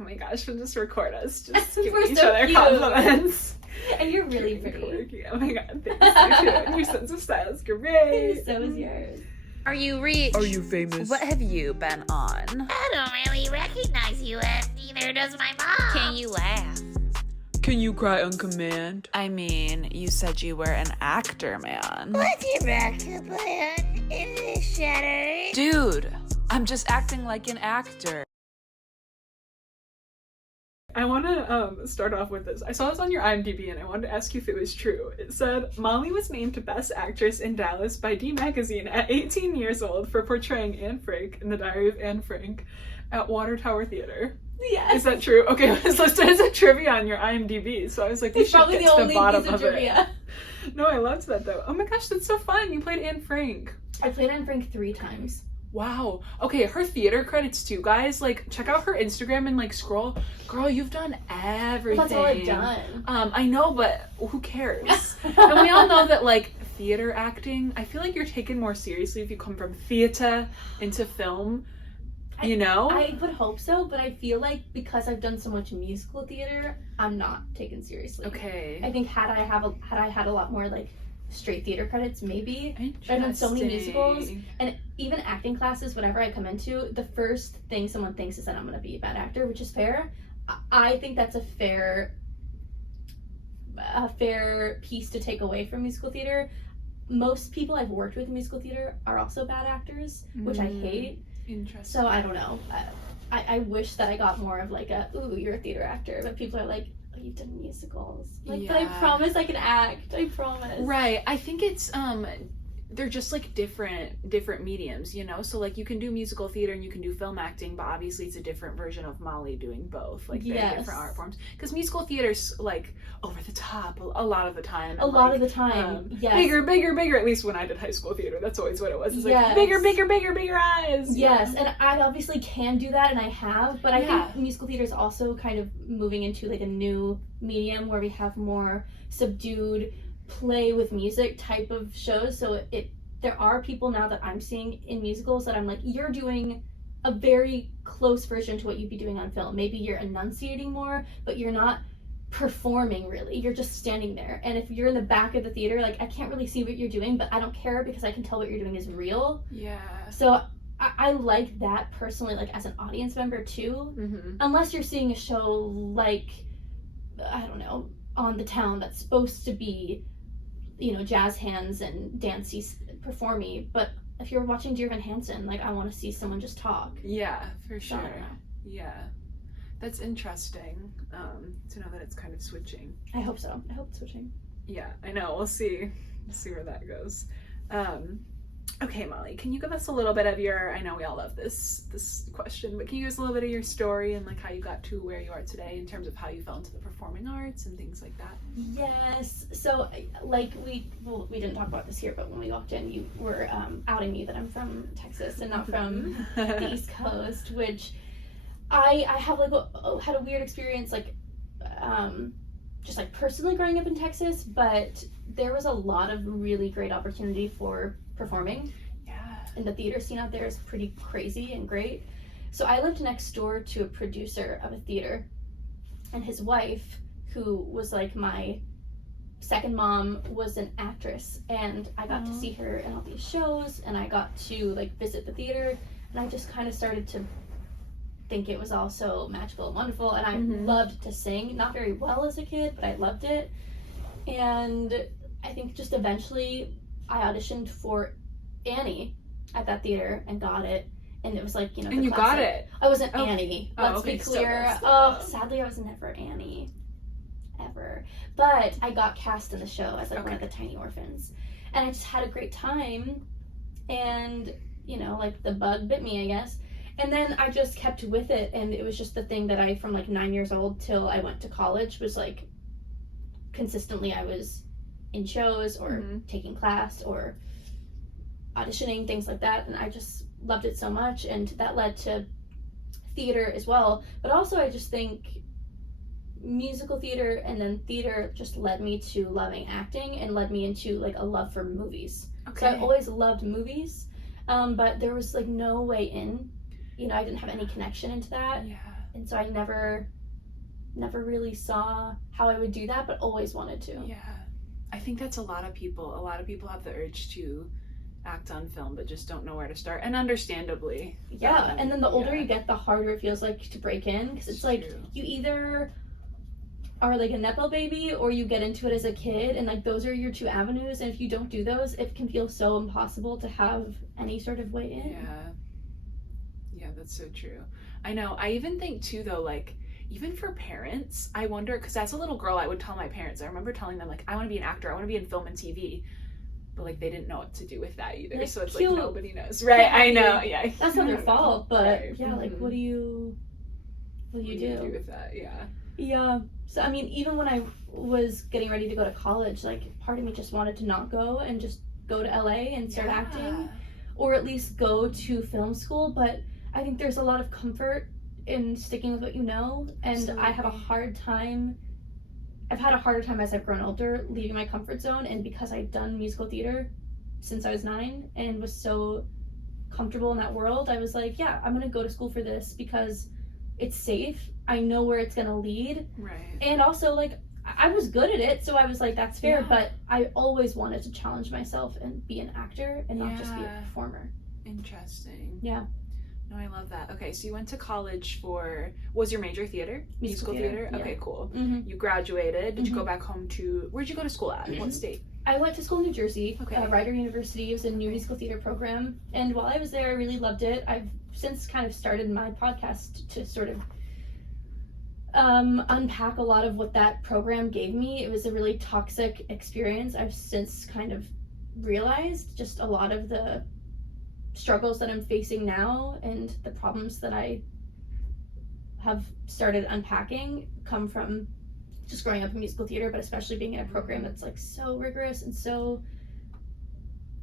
Oh my gosh, we'll just record us just We're giving each so other cute. compliments. And you're really pretty. Quirky. Oh my god, thanks. You too. And your sense of style is great. So is yours. Are you rich? Are you famous? What have you been on? I don't really recognize you, and neither does my mom. Can you laugh? Can you cry on command? I mean, you said you were an actor, man. What's your backup plan? Is it shattered? Dude, I'm just acting like an actor. I want to start off with this. I saw this on your IMDb and I wanted to ask you if it was true. It said, Molly was named Best Actress in Dallas by D Magazine at 18 years old for portraying Anne Frank in The Diary of Anne Frank at Water Tower Theater. Yes. Is that true? Okay, it was listed as a trivia on your IMDb, so I was like, we It's should probably get the to the only bottom piece of of it. trivia. No, I loved that though. Oh my gosh, that's so fun. You played Anne Frank. I played Anne Frank 3 times. Wow. Okay, her theater credits too, guys. Like, check out her Instagram and like scroll. Girl, you've done everything. That's all I've done. I know, but who cares? And we all know that like theater acting, I feel like you're taken more seriously if you come from theater into film. You know? I would hope so, but I feel like because I've done so much musical theater, I'm not taken seriously. Okay. I think had I had a lot more like straight theater credits, maybe. But I've done so many musicals and even acting classes. Whatever I come into, the first thing someone thinks is that I'm going to be a bad actor, which is fair. I think that's a fair piece to take away from musical theater. Most people I've worked with in musical theater are also bad actors, which I hate. Interesting. So I don't know. I wish that I got more of like a, ooh, you're a theater actor, but people are like, oh, you've done musicals. Like, but I promise I can act. I promise. Right. I think it's they're just like different mediums, you know? So like you can do musical theater and you can do film acting, but obviously it's a different version of Molly doing both, like very different art forms. Because musical theater's like over the top a lot of the time. A lot of the time, yes. Bigger, at least when I did high school theater. That's always what it was. It's like Yes. bigger eyes. Yes, and I obviously can do that, and I have, but I think musical theater is also kind of moving into like a new medium where we have more subdued play with music type of shows. So there are people now that I'm seeing in musicals that I'm like, you're doing a very close version to what you'd be doing on film. Maybe you're enunciating more, but you're not performing really. You're just standing there. And if you're in the back of the theater, like I can't really see what you're doing, but I don't care because I can tell what you're doing is real. Yeah. So I like that personally, like as an audience member too. Mm-hmm. Unless you're seeing a show like, I don't know, On the Town that's supposed to be, you know, jazz hands and dancey performy, but if you're watching Dear Evan Hansen, like I want to see someone just talk. Yeah, for So, I sure. don't know. Yeah. That's interesting to know that it's kind of switching. I hope so. I hope it's switching. Yeah, I know. We'll see where that goes. Okay, Molly, can you give us a little bit of your, I know we all love this question, but can you give us a little bit of your story and like how you got to where you are today in terms of how you fell into the performing arts and things like that? Yes. So like we didn't talk about this here, but when we walked in, you were outing me that I'm from Texas and not from the East Coast, which I have like had a weird experience like just like personally growing up in Texas, but there was a lot of really great opportunity for performing. Yeah. And the theater scene out there is pretty crazy and great. So I lived next door to a producer of a theater, and his wife, who was like my second mom, was an actress, and I got to see her in all these shows, and I got to like visit the theater, and I just kind of started to think it was all so magical and wonderful, and I loved to sing. Not very well as a kid, but I loved it. And I think just eventually I auditioned for Annie at that theater and got it, and it was like, you know, And the you classic. got it. I wasn't Annie. Let's okay, be clear. still. Sadly, I was never Annie, ever. But I got cast in the show as like one of the tiny orphans, and I just had a great time. And you know, like the bug bit me, I guess. And then I just kept with it, and it was just the thing that I, from like 9 years old till I went to college, was like consistently I was in shows or taking class or auditioning, things like that, and I just loved it so much, and that led to theater as well. But also I just think musical theater and then theater just led me to loving acting and led me into like a love for movies. So I always loved movies, but there was like no way in, you know, I didn't have any connection into that. And so I never really saw how I would do that, but always wanted to. Yeah. I think that's a lot of people. A lot of people have the urge to act on film, but just don't know where to start. And understandably. Yeah, and then the older you get, the harder it feels like to break in. Because it's like, true. you either are like a Nepo baby or you get into it as a kid, and like those are your two avenues. And if you don't do those, it can feel so impossible to have any sort of way in. Yeah, that's so true. I know. I even think too, though, like, even for parents, I wonder, because as a little girl, I would tell my parents, I remember telling them, like, I want to be an actor, I want to be in film and TV. But, like, they didn't know what to do with that either. Like, so it's cute. like, nobody knows. Right, I know, yeah. That's not their fault, but Right. yeah, like, what do you What do you do with that? Yeah. Yeah. So, I mean, even when I was getting ready to go to college, like, part of me just wanted to not go and just go to LA and start acting, or at least go to film school. But I think there's a lot of comfort in sticking with what you know, and Absolutely. I have a hard time. I've had a harder time as I've grown older leaving my comfort zone, and because I've done musical theater since I was 9 and was so comfortable in that world, I was like, yeah, I'm gonna go to school for this because it's safe. I know where it's gonna lead. Right. And also, like, I was good at it, so I was like, that's fair. Yeah. But I always wanted to challenge myself and be an actor and not just be a Yeah. performer. Interesting. Yeah. No, I love that. Okay, so you went to college for, was your major theater? Musical theater, yeah. Okay, cool. Mm-hmm. You graduated. Did you go back home to, where'd you go to school at? Mm-hmm. What state? I went to school in New Jersey, Okay. Rider University. It was a new musical theater program. And while I was there, I really loved it. I've since kind of started my podcast to sort of unpack a lot of what that program gave me. It was a really toxic experience. I've since kind of realized just a lot of the struggles that I'm facing now and the problems that I have started unpacking come from just growing up in musical theater, but especially being in a program that's like so rigorous and so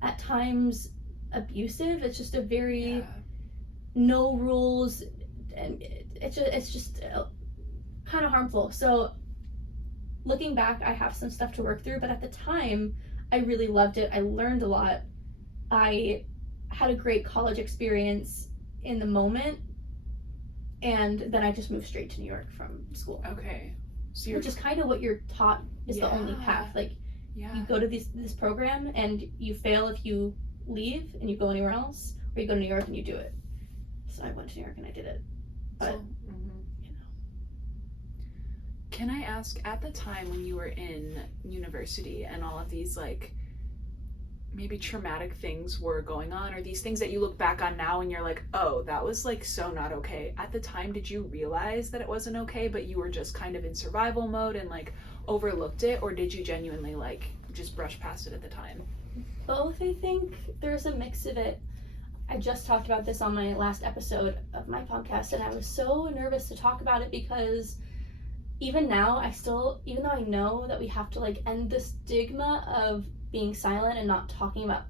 at times abusive. It's just a very no rules, and it's just kind of harmful. So looking back, I have some stuff to work through, but at the time I really loved it. I learned a lot. I had a great college experience in the moment, and then I just moved straight to New York from school. Okay. So you're Which is kind of what you're taught is the only path. Like, you go to this program and you fail if you leave and you go anywhere else, or you go to New York and you do it. So I went to New York and I did it. But you know. Can I ask, at the time when you were in university and all of these, like, maybe traumatic things were going on, or these things that you look back on now and you're like, oh, that was like so not okay. At the time, did you realize that it wasn't okay, but you were just kind of in survival mode and like overlooked it, or did you genuinely like just brush past it at the time? Both, I think. There's a mix of it. I just talked about this on my last episode of my podcast, and I was so nervous to talk about it because even now, I still, even though I know that we have to like end the stigma of being silent and not talking about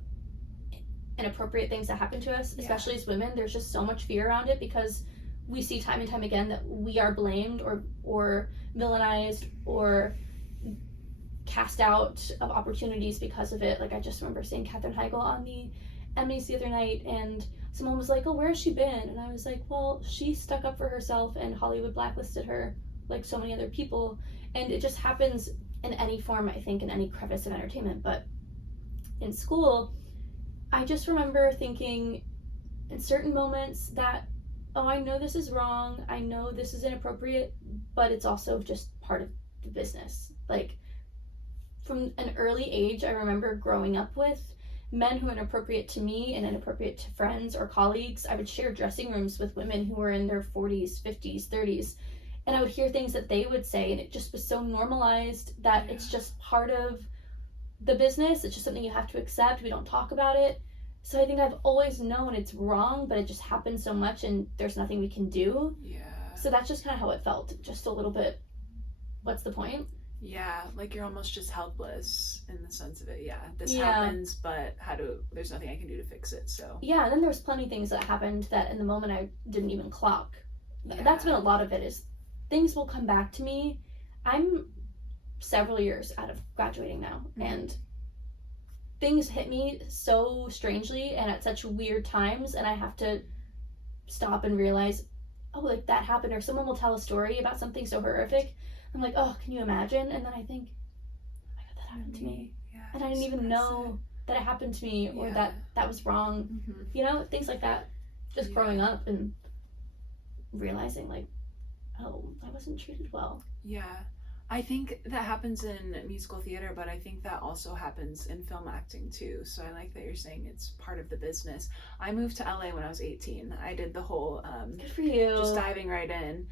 inappropriate things that happen to us, especially as women, there's just so much fear around it because we see time and time again that we are blamed or villainized or cast out of opportunities because of it. Like, I just remember seeing Katherine Heigl on the Emmys the other night, and someone was like, oh, where has she been? And I was like, well, she stuck up for herself and Hollywood blacklisted her like so many other people. And it just happens in any form, I think, in any crevice of entertainment. But in school, I just remember thinking in certain moments that, oh, I know this is wrong, I know this is inappropriate, but it's also just part of the business. Like, from an early age, I remember growing up with men who were inappropriate to me and inappropriate to friends or colleagues. I would share dressing rooms with women who were in their 40s, 50s, 30s, and I would hear things that they would say, and it just was so normalized that it's just part of the business. It's just something you have to accept. We don't talk about it. So I think I've always known it's wrong, but it just happens so much and there's nothing we can do. So that's just kind of how it felt. Just a little bit, what's the point? Yeah, like you're almost just helpless in the sense of it. Yeah, this happens, but there's nothing I can do to fix it, so. Yeah, and then there's plenty of things that happened that in the moment I didn't even clock. That's been a lot of it, is things will come back to me. I'm several years out of graduating now, and things hit me so strangely and at such weird times, and I have to stop and realize oh, like that happened, or someone will tell a story about something so horrific. I'm like, oh, can you imagine? And then I think, oh my god, that happened to me. Yeah, And I didn't even know that it happened to me, or that was wrong. Mm-hmm. You know, things like that. Just growing up and realizing, like, oh, I wasn't treated well. Yeah. I think that happens in musical theater, but I think that also happens in film acting too. So I like that you're saying it's part of the business. I moved to LA when I was 18. I did the whole Good for you. just diving right in.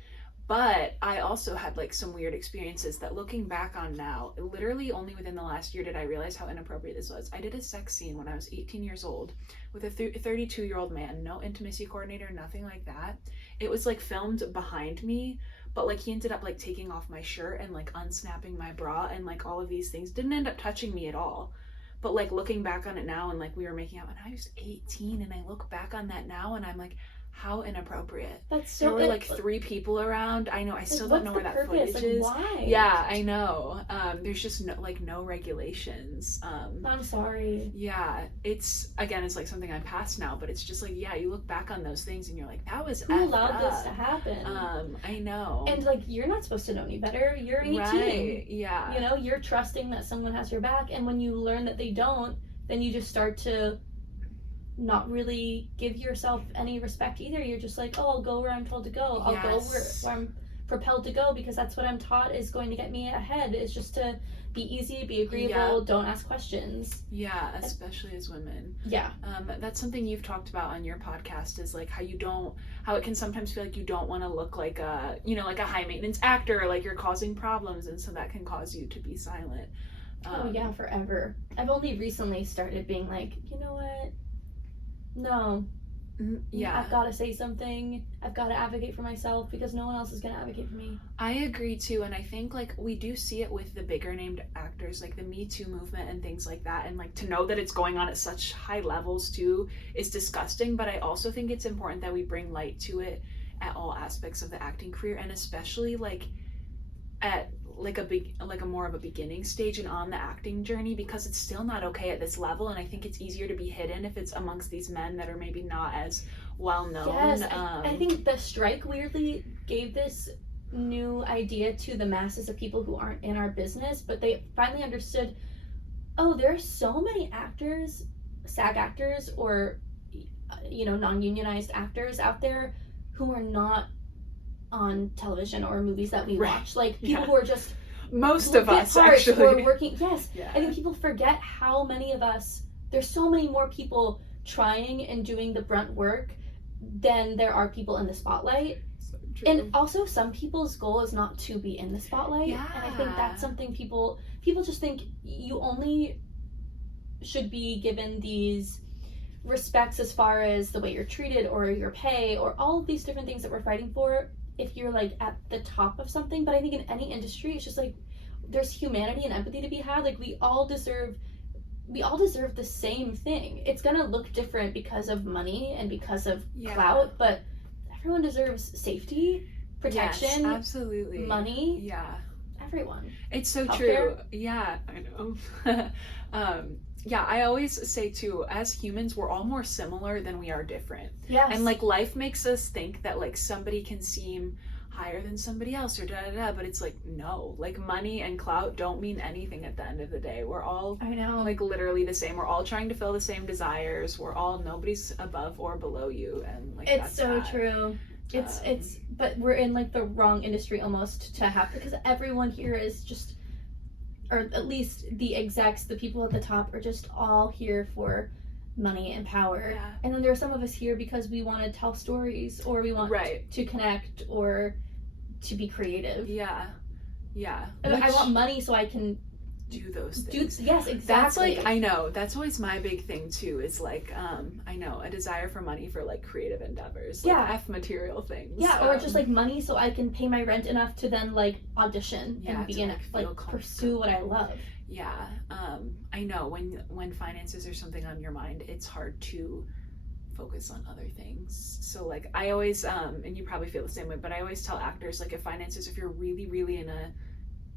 But I also had like some weird experiences that looking back on now, literally only within the last year did I realize how inappropriate this was. I did a sex scene when I was 18 years old with a 32-year-old man, no intimacy coordinator, nothing like that. It was like filmed behind me, but like he ended up like taking off my shirt and like unsnapping my bra and like all of these things. Didn't end up touching me at all. But like looking back on it now and like we were making out when I was 18 and I look back on that now and I'm like, how inappropriate. That's so. There were like 3 people around. I know. I still don't know where that purpose? footage is. Why? Yeah, I know. There's just no regulations. I'm sorry. Yeah, it's like something I'm past now, but it's just like, yeah, you look back on those things and you're like, that was who effed allowed up. this to happen? I know. And like, you're not supposed to know any better. You're 18. Right. Yeah. You know, you're trusting that someone has your back, and when you learn that they don't, then you just start to not really give yourself any respect either. You're just like, oh, I'll go where I'm told to go. I'll go where I'm propelled to go because that's what I'm taught is going to get me ahead. Is just to be easy, be agreeable, don't ask questions. Yeah, especially as women. Yeah. That's something you've talked about on your podcast is like how it can sometimes feel like you don't want to look like a high maintenance actor, like you're causing problems, and so that can cause you to be silent. Oh yeah, forever. I've only recently started being like, you know what? No. Yeah. I've got to say something. I've got to advocate for myself because no one else is going to advocate for me. I agree too, and I think like we do see it with the bigger named actors, like the Me Too movement and things like that, and like to know that it's going on at such high levels too is disgusting, but I also think it's important that we bring light to it at all aspects of the acting career, and especially like at like a more of a beginning stage and on the acting journey, because it's still not okay at this level, and I think it's easier to be hidden if it's amongst these men that are maybe not as well known. Yes, I think the strike weirdly gave this new idea to the masses of people who aren't in our business, but they finally understood, oh, there are so many actors, SAG actors, or non-unionized actors out there who are not on television or movies that we watch, like people who are just most of us actually or working. Yes, I think people forget how many of us. There's so many more people trying and doing the brunt work than there are people in the spotlight. So true. And also, some people's goal is not to be in the spotlight, and I think that's something people just think you only should be given these respects as far as the way you're treated or your pay or all of these different things that we're fighting for if you're like at the top of something. But I think in any industry it's just like there's humanity and empathy to be had. Like we all deserve the same thing. It's gonna look different because of money and because of clout, but everyone deserves safety, protection, yes, absolutely, money, everyone. It's so Healthcare. true. Yeah, I know. Yeah, I always say too, as humans, we're all more similar than we are different. Yes. And like life makes us think that like somebody can seem higher than somebody else or but it's like no, like money and clout don't mean anything at the end of the day. We're all like literally the same. We're all trying to fill the same desires. Nobody's above or below you, and like it's so true. But we're in like the wrong industry almost to have, because everyone here is just, or at least the execs, the people at the top, are just all here for money and power. Yeah. And then there are some of us here because we want to tell stories, or we want to connect, or to be creative. Yeah. I want money so I can do those things. Yes, exactly. That's like, I know, that's always my big thing too, is like, I know, a desire for money for like creative endeavors, like F material things. Yeah, or just like money so I can pay my rent enough to then like audition and be in it, like pursue what I love. Yeah, I know when finances are something on your mind, it's hard to focus on other things. So like I always, and you probably feel the same way, but I always tell actors, like if you're really, really in a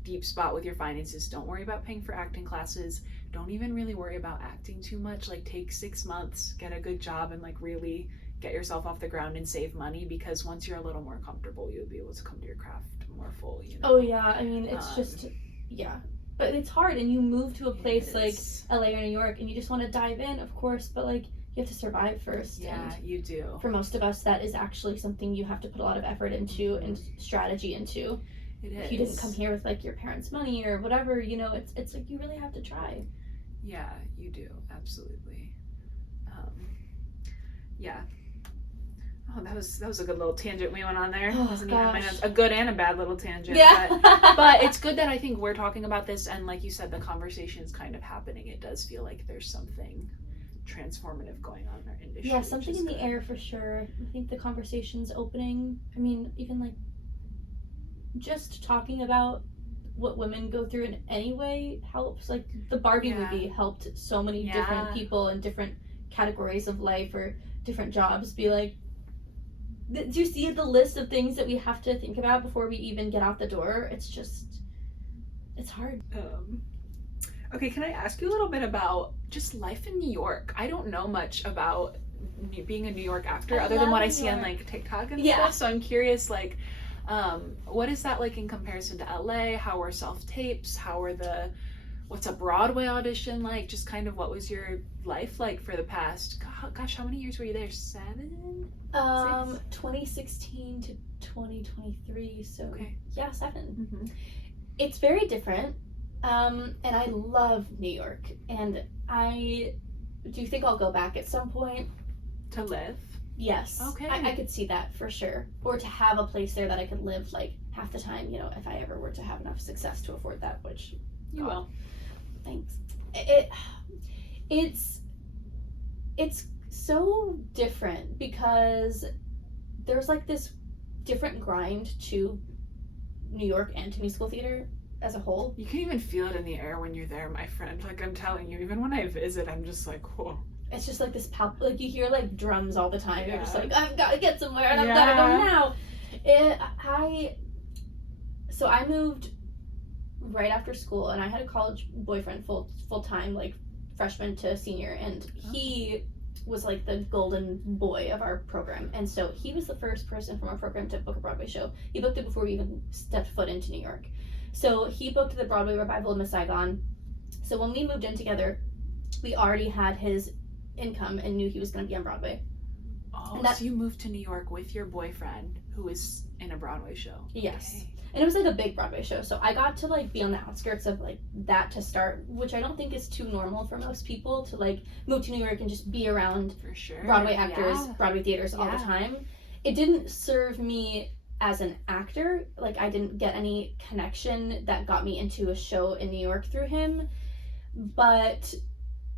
deep spot with your finances, don't worry about paying for acting classes. Don't even really worry about acting too much. Like take 6 months, get a good job, and like really get yourself off the ground and save money, because once you're a little more comfortable, you'll be able to come to your craft more full, you know? Oh yeah, I mean, it's just, yeah. But it's hard, and you move to a place like LA or New York, and you just want to dive in, of course, but like, you have to survive first. Yeah, and you do. for most of us, that is actually something you have to put a lot of effort into and strategy into. It is. If you didn't come here with like your parents' money or whatever, you know, it's like you really have to try. Yeah, you do, absolutely. Yeah. Oh, that was a good little tangent we went on there. Oh, Wasn't even my gosh. notes. A good and a bad little tangent. Yeah. But it's good that I think we're talking about this, and like you said, the conversation's kind of happening. It does feel like there's something transformative going on in our industry. Yeah, something in the good. air for sure. I think the conversation's opening. I mean, even like just talking about what women go through in any way helps. Like the Barbie movie helped so many different people in different categories of life or different jobs be like, do you see the list of things that we have to think about before we even get out the door? It's hard. Okay, can I ask you a little bit about just life in New York? I don't know much about being a New York actor other than what I see on like TikTok and stuff. So I'm curious, like, what is that like in comparison to LA? How were self-tapes? What's a Broadway audition like? Just kind of what was your life like for the past, gosh, how many years were you there? 7? 2016 to 2023. So yeah, 7. Mm-hmm. It's very different. And I love New York, and I do think I'll go back at some point. To live? Yes. Okay. I could see that for sure. Or to have a place there that I could live like half the time, you know, if I ever were to have enough success to afford that, which you will. Thanks. It's so different because there's like this different grind to New York and to musical theater as a whole. You can even feel it in the air when you're there, my friend. Like, I'm telling you, even when I visit, I'm just like, whoa. It's just like this like you hear like drums all the time. You're just like, I've got to get somewhere and I've got to go now. So I moved right after school, and I had a college boyfriend full time, like freshman to senior, and he was like the golden boy of our program, and so he was the first person from our program to book a Broadway show. He booked it before we even stepped foot into New York. So he booked the Broadway revival of Miss Saigon. So when we moved in together, we already had his income and knew he was going to be on Broadway. Oh, so you moved to New York with your boyfriend who was in a Broadway show. Yes. Okay. And it was like a big Broadway show, so I got to like be on the outskirts of like that to start, which I don't think is too normal for most people to like move to New York and just be around for sure Broadway actors, Broadway theaters all the time. It didn't serve me as an actor. Like I didn't get any connection that got me into a show in New York through him, but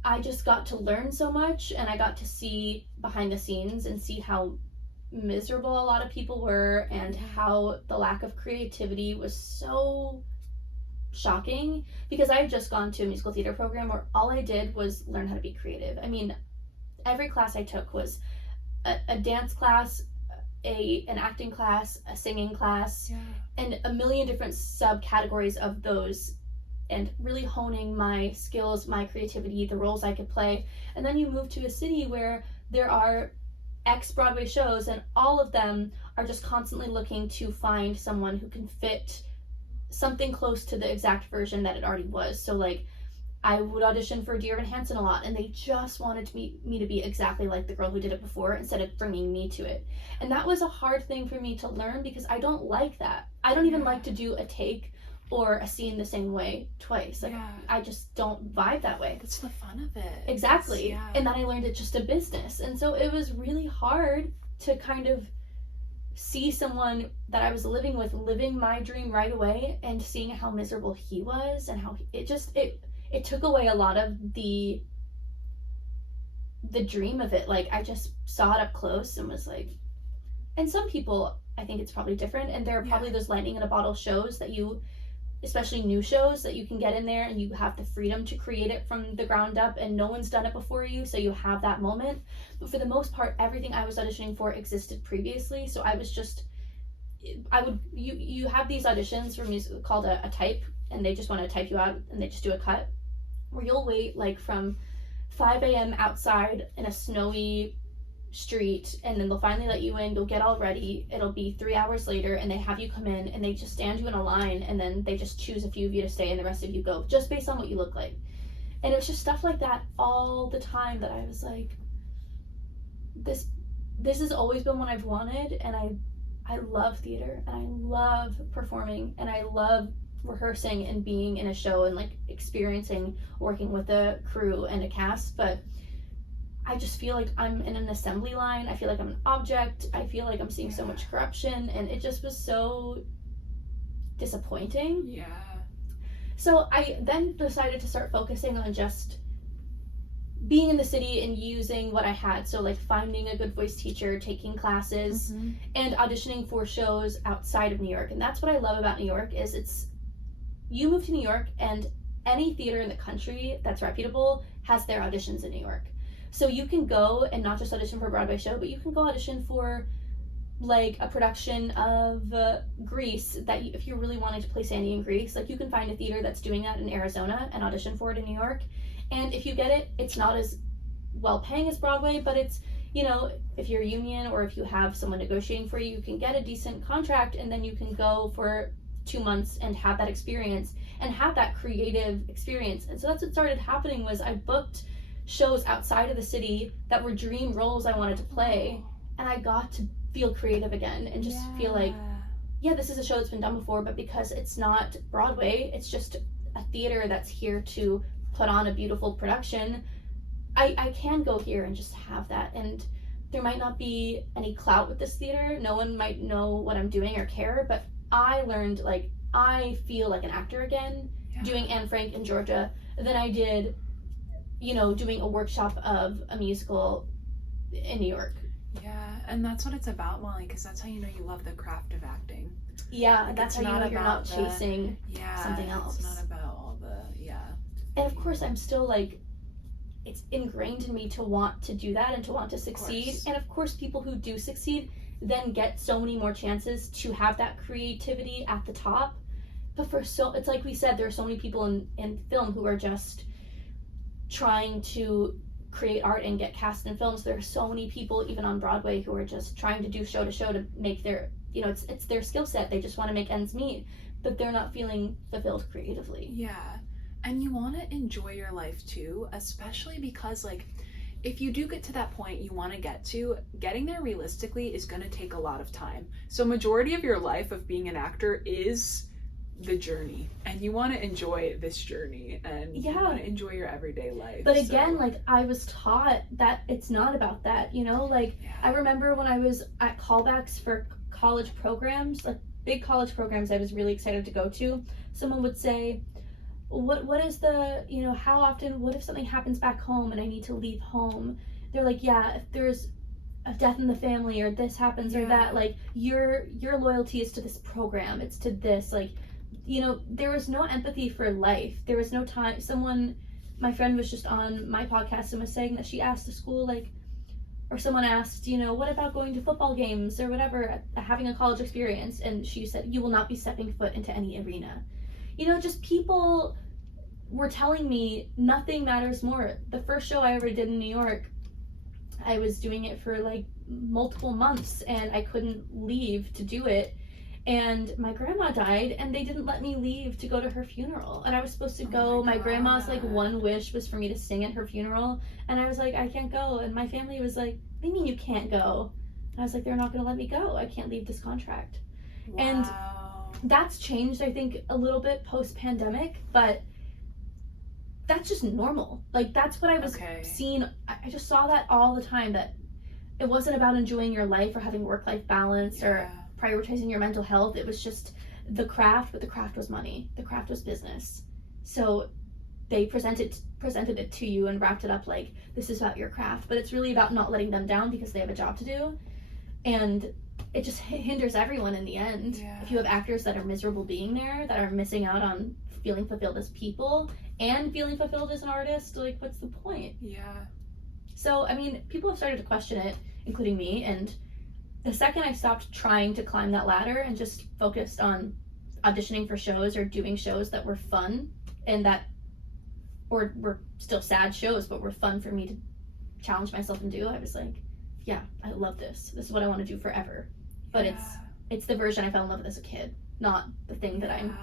I just got to learn so much, and I got to see behind the scenes and see how miserable a lot of people were, and how the lack of creativity was so shocking, because I had just gone to a musical theater program where all I did was learn how to be creative. I mean, every class I took was a dance class, an acting class, a singing class, and a million different subcategories of those, and really honing my skills, my creativity, the roles I could play. And then you move to a city where there are Broadway shows, and all of them are just constantly looking to find someone who can fit something close to the exact version that it already was. So like I would audition for Dear Evan Hansen a lot, and they just wanted me to be exactly like the girl who did it before instead of bringing me to it. And that was a hard thing for me to learn, because I don't like that. I don't even like to do a take or a scene the same way twice. Like I just don't vibe that way. That's the fun of it. Exactly. And then I learned it's just a business. And so it was really hard to kind of see someone that I was living with living my dream right away, and seeing how miserable he was, and how it took away a lot of the dream of it. Like I just saw it up close and was like, and some people, I think it's probably different, and there are probably those lightning in a bottle shows that you, especially new shows, that you can get in there and you have the freedom to create it from the ground up, and no one's done it before you, so you have that moment. But for the most part, everything I was auditioning for existed previously, so I was just, you have these auditions for music called a type, and they just want to type you out, and they just do a cut, where you'll wait like from 5 a.m. outside in a snowy street, and then they'll finally let you in. You'll get all ready. It'll be 3 hours later, and they have you come in, and they just stand you in a line, and then they just choose a few of you to stay, and the rest of you go, just based on what you look like. And it was just stuff like that all the time that I was like, this has always been what I've wanted, and I love theater, and I love performing, and I love rehearsing and being in a show and like experiencing working with a crew and a cast. But I just feel like I'm in an assembly line. I feel like I'm an object. I feel like I'm seeing so much corruption, and it just was so disappointing. Yeah. So I then decided to start focusing on just being in the city and using what I had. So like finding a good voice teacher, taking classes, and auditioning for shows outside of New York. And that's what I love about New York is you move to New York, and any theater in the country that's reputable has their auditions in New York. So you can go and not just audition for a Broadway show, but you can go audition for like a production of Grease if you're really wanting to play Sandy in Grease, like you can find a theater that's doing that in Arizona and audition for it in New York. And if you get it, it's not as well paying as Broadway, but it's, if you're a union or if you have someone negotiating for you, you can get a decent contract, and then you can go for 2 months and have that experience and have that creative experience. And so that's what started happening was I booked shows outside of the city that were dream roles I wanted to play, and I got to feel creative again and just feel like, this is a show that's been done before, but because it's not Broadway, it's just a theater that's here to put on a beautiful production, I can go here and just have that. And there might not be any clout with this theater, no one might know what I'm doing or care, but I learned, like, I feel like an actor again doing Anne Frank in Georgia than I did, doing a workshop of a musical in New York. Yeah, and that's what it's about, Molly, because that's how you know you love the craft of acting. Yeah, like, that's how you know you're not chasing something else. It's not about all the, And of course, I'm still like, it's ingrained in me to want to do that and to want to succeed. And of course, people who do succeed then get so many more chances to have that creativity at the top. But it's like we said, there are so many people in film who are just trying to create art and get cast in films. There are so many people even on Broadway who are just trying to do show to show to make their, it's their skill set. They just want to make ends meet, but they're not feeling fulfilled creatively. Yeah. And you want to enjoy your life too, especially because like if you do get to that point you want to getting there realistically is going to take a lot of time. So majority of your life of being an actor is the journey, and you want to enjoy this journey, and you want to enjoy your everyday life. But again, like I was taught that it's not about that, I remember when I was at callbacks for college programs, like big college programs I was really excited to go to, someone would say, what is the, how often, what if something happens back home and I need to leave home? They're like, if there's a death in the family or this happens or that, like your loyalty is to this program, it's to this, like, there was no empathy for life. There was no time. My friend was just on my podcast and was saying that she asked the school, like, or someone asked, what about going to football games or whatever, having a college experience? And she said, you will not be stepping foot into any arena. Just people were telling me nothing matters more. The first show I ever did in New York, I was doing it for like multiple months and I couldn't leave to do it. And my grandma died and they didn't let me leave to go to her funeral. And I was supposed to go. My grandma's like one wish was for me to sing at her funeral. And I was like, I can't go. And my family was like, what do you mean you can't go? And I was like, they're not going to let me go. I can't leave this contract. Wow. And that's changed, I think, a little bit post-pandemic, but that's just normal. Like, that's what I was seeing. I just saw that all the time, that it wasn't about enjoying your life or having work-life balance or prioritizing your mental health. It was just the craft, but the craft was money. The craft was business. So they presented it to you and wrapped it up like, this is about your craft, but it's really about not letting them down because they have a job to do. And it just hinders everyone in the end. If you have actors that are miserable being there, that are missing out on feeling fulfilled as people and feeling fulfilled as an artist, like, what's the point? So, I mean, people have started to question it, including me, and the second I stopped trying to climb that ladder and just focused on auditioning for shows or doing shows that were fun and that, or were still sad shows, but were fun for me to challenge myself and do, I was like, yeah, I love this. This is what I want to do forever. But it's the version I fell in love with as a kid, not the thing that I'm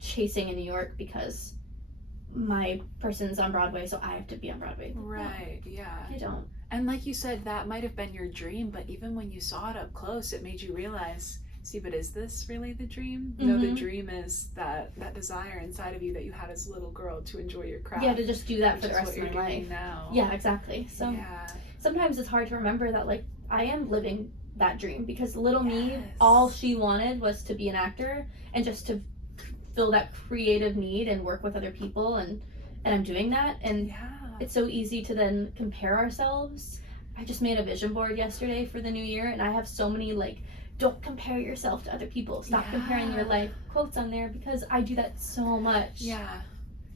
chasing in New York because my person's on Broadway, so I have to be on Broadway. Right, No, yeah. I don't. And like you said, that might have been your dream, but even when you saw it up close, it made you realize, see, but is this really the dream? No, the dream is that desire inside of you that you had as a little girl to enjoy your craft. Yeah, to just do that which for the is rest what of you're my doing life. now. Yeah, exactly. So Yeah. sometimes it's hard to remember that, like, I am living that dream because little me, Yes. all she wanted was to be an actor and just to fill that creative need and work with other people, and I'm doing that. And it's so easy to then compare ourselves. I just made a vision board yesterday for the new year, and I have so many, like, don't compare yourself to other people. Stop comparing your life quotes on there because I do that so much. Yeah.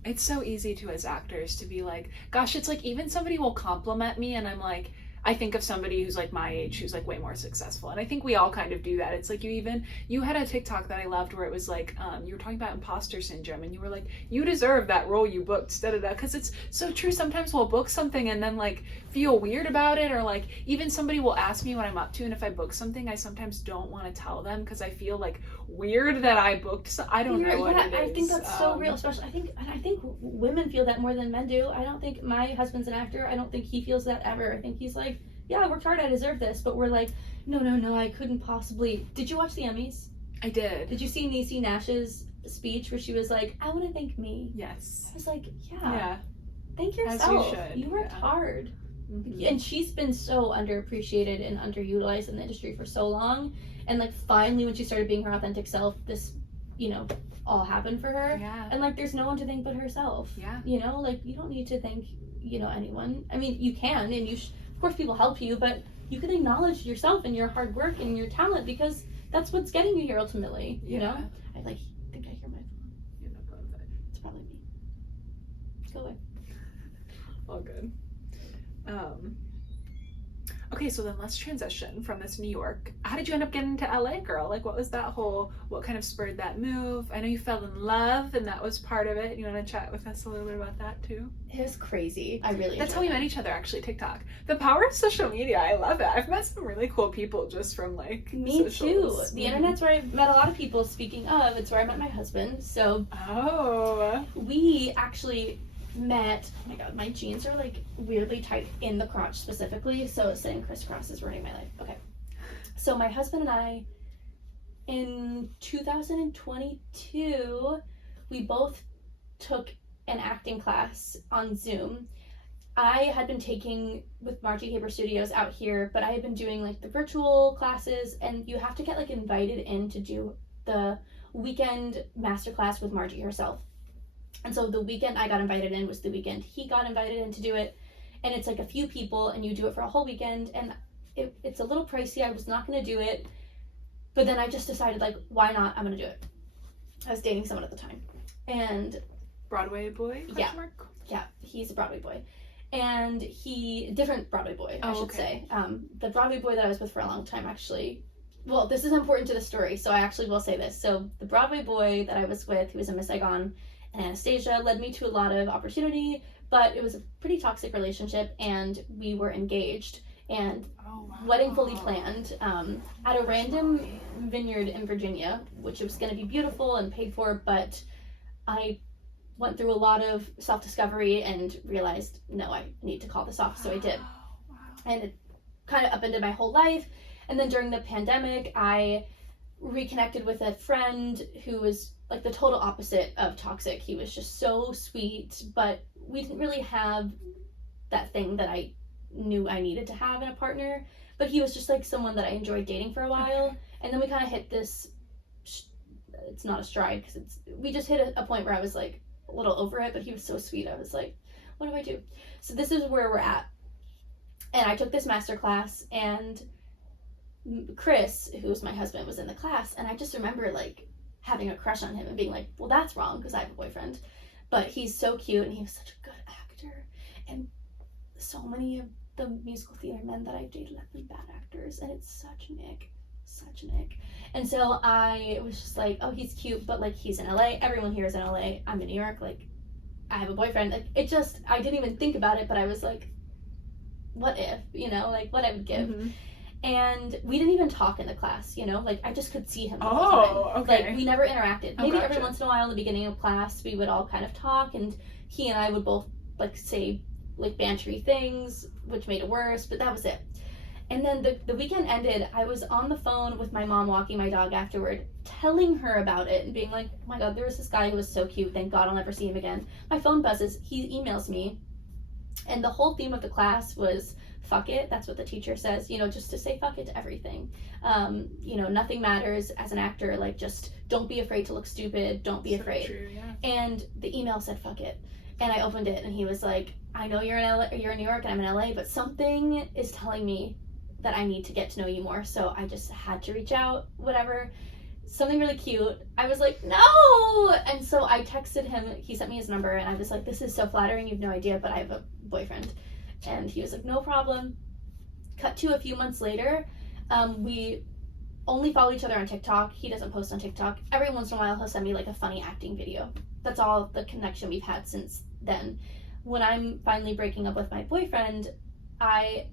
It's so easy to, as actors, to be like, gosh, it's like even somebody will compliment me and I'm like, I think of somebody who's like my age who's like way more successful, and I think we all kind of do that. It's like you had a TikTok that I loved where it was like you were talking about imposter syndrome and you were like, you deserve that role you booked, because it's so true. Sometimes we'll book something and then like feel weird about it, or like even somebody will ask me what I'm up to, and if I book something I sometimes don't want to tell them because I feel like weird that I booked I don't know what it is. I think that's so real, especially I think women feel that more than men do. I don't think my husband's an actor. I don't think he feels that ever. I think he's like, yeah, I worked hard, I deserve this. But we're like, no, I couldn't possibly. Did you watch the Emmys? I did. Did you see Niecy Nash's speech where she was like, I want to thank me? Yes. I was like, Yeah. Thank As you yourself. should, You worked hard. Mm-hmm. And she's been so underappreciated and underutilized in the industry for so long. And like finally when she started being her authentic self, this, all happened for her. Yeah. And like there's no one to thank but herself. Yeah. Like you don't need to thank, anyone. I mean, you can, and of course people help you, but you can acknowledge yourself and your hard work and your talent because that's what's getting you here ultimately. You know? I think I hear my phone. You're not going to It's probably me. Go away. All good. Okay, so then let's transition from this New York. How did you end up getting to LA, girl? Like, what was what kind of spurred that move? I know you fell in love, and that was part of it. You want to chat with us a little bit about that, too? It was crazy. I really That's how we met each other, actually, TikTok. The power of social media, I love it. I've met some really cool people just from, like, Me socials. too. The internet's where I met a lot of people. Speaking of, it's where I met my husband. So we actually met. Oh my god, my jeans are like weirdly tight in the crotch specifically, so sitting crisscross is ruining my life. Okay, so my husband and I, in 2022, we both took an acting class on Zoom. I had been taking with Margie Haber Studios out here, but I had been doing like the virtual classes, and you have to get like invited in to do the weekend masterclass with Margie herself. And so the weekend I got invited in was the weekend he got invited in to do it. And it's like a few people and you do it for a whole weekend. And it's a little pricey. I was not going to do it. But then I just decided, like, why not? I'm going to do it. I was dating someone at the time. And Broadway boy? Yeah. Yeah, he's a Broadway boy. And different Broadway boy, I should say. The Broadway boy that I was with for a long time, actually, well, this is important to the story, so I actually will say this. So the Broadway boy that I was with, who was in Miss Saigon and Anastasia, led me to a lot of opportunity, but it was a pretty toxic relationship, and we were engaged. And wedding fully planned at a random vineyard in Virginia, which was going to be beautiful and paid for, but I went through a lot of self-discovery and realized, no, I need to call this off, so I did. And it kind of upended my whole life. And then during the pandemic, I reconnected with a friend who was like the total opposite of toxic. He was just so sweet, but we didn't really have that thing that I knew I needed to have in a partner. But he was just like someone that I enjoyed dating for a while. And then we kind of hit this, it's not a stride, because we just hit a point where I was like a little over it, but he was so sweet. I was like, what do I do? So this is where we're at. And I took this master class, and Chris, who's my husband, was in the class, and I just remember like having a crush on him and being like, well, that's wrong because I have a boyfriend, but he's so cute and he was such a good actor, and so many of the musical theater men that I've dated have been bad actors, and it's such an ick. And so I was just like, oh, he's cute, but like he's in LA, everyone here is in LA, I'm in New York, like I have a boyfriend, like it just, I didn't even think about it, but I was like, what if, you know, like what I would give. Mhm. And we didn't even talk in the class, you know, like I just could see him the whole Oh, time. okay. Like we never interacted. Oh, Maybe gotcha. every once in a while in the beginning of class we would all kind of talk, and he and I would both like say like bantery things, which made it worse, but that was it. And then the weekend ended, I was on the phone with my mom walking my dog afterward, telling her about it and being like, oh my god, there was this guy who was so cute, thank god I'll never see him again. My phone buzzes, he emails me, and the whole theme of the class was fuck it. That's what the teacher says, you know, just to say fuck it to everything. You know, nothing matters as an actor, like just don't be afraid to look stupid, don't be So afraid. true, yeah. And the email said fuck it. And I opened it and he was like, I know you're in New York and I'm in LA, but something is telling me that I need to get to know you more. So I just had to reach out, whatever. Something really cute. I was like, no! And so I texted him, he sent me his number, and I was like, this is so flattering, you have no idea, but I have a boyfriend. And he was like, no problem. Cut to a few months later, we only follow each other on TikTok. He doesn't post on TikTok. Every once in a while he'll send me like a funny acting video. That's all the connection we've had since then. When I'm finally breaking up with my boyfriend, I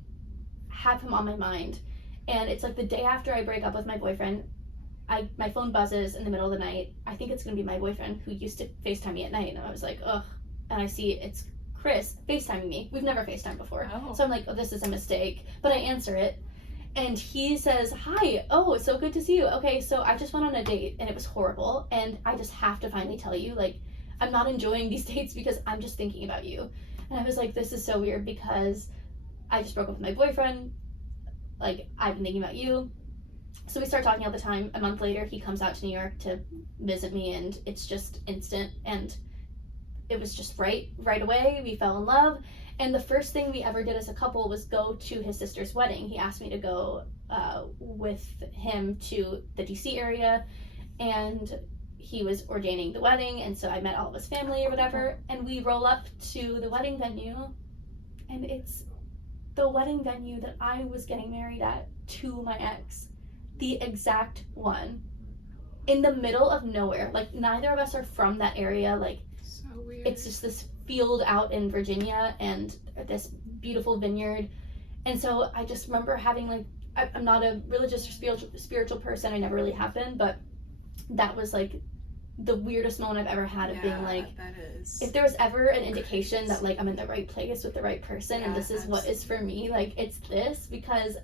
have him on my mind. And it's like the day after I break up with my boyfriend, my phone buzzes in the middle of the night. I think it's gonna be my boyfriend who used to FaceTime me at night, and I was like, ugh. And I see it's Chris FaceTiming me. We've never FaceTimed before. Oh. So I'm like, oh, this is a mistake. But I answer it, and he says, hi, oh, it's so good to see you. Okay, so I just went on a date, and it was horrible, and I just have to finally tell you, like, I'm not enjoying these dates because I'm just thinking about you. And I was like, this is so weird because I just broke up with my boyfriend. Like, I've been thinking about you. So we start talking all the time. A month later, he comes out to New York to visit me, and it's just instant. And it was just right away. We fell in love. And the first thing we ever did as a couple was go to his sister's wedding. He asked me to go with him to the DC area, and he was ordaining the wedding, and so I met all of his family or whatever, and we roll up to the wedding venue, and it's the wedding venue that I was getting married at to my ex. The exact one. In the middle of nowhere. Like, neither of us are from that area. Like, So weird. it's just this field out in Virginia and this beautiful vineyard. And so I just remember having, like, I'm not a religious or spiritual person. I never really have been, but that was, like, the weirdest moment I've ever had of being like, that is. if there was ever an indication that, like, I'm in the right place with the right person and Yeah, this is what is for me, like, it's this, because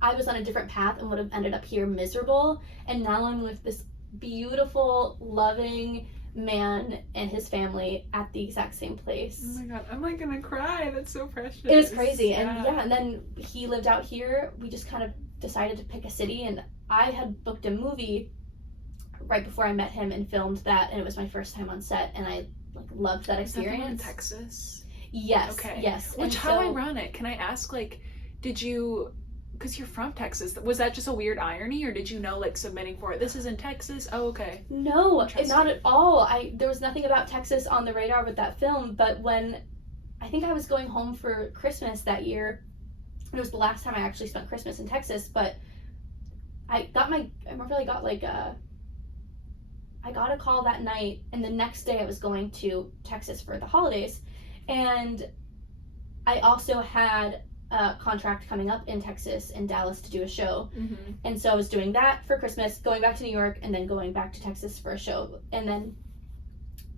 I was on a different path and would have ended up here miserable, and now I'm with this beautiful, loving man and his family at the exact same place. Oh my god, I'm like gonna cry. That's so precious. It was crazy. And yeah, and then he lived out here. We just kind of decided to pick a city, and I had booked a movie right before I met him and filmed that, and it was my first time on set, and I like loved that Is that the one in experience. Texas? Yes. Okay. Yes. Which, And how so- ironic. Can I ask, like, did you, because you're from Texas, was that just a weird irony, or did you know, like, submitting for it, this is in Texas? Oh, okay. No, Interesting. not at all. There was nothing about Texas on the radar with that film, but when I think I was going home for Christmas that year, it was the last time I actually spent Christmas in Texas, but I remember I got like I got a call that night, and the next day I was going to Texas for the holidays, and I also had a contract coming up in Texas, in Dallas, to do a show. Mm-hmm. And so I was doing that for Christmas, going back to New York, and then going back to Texas for a show. And then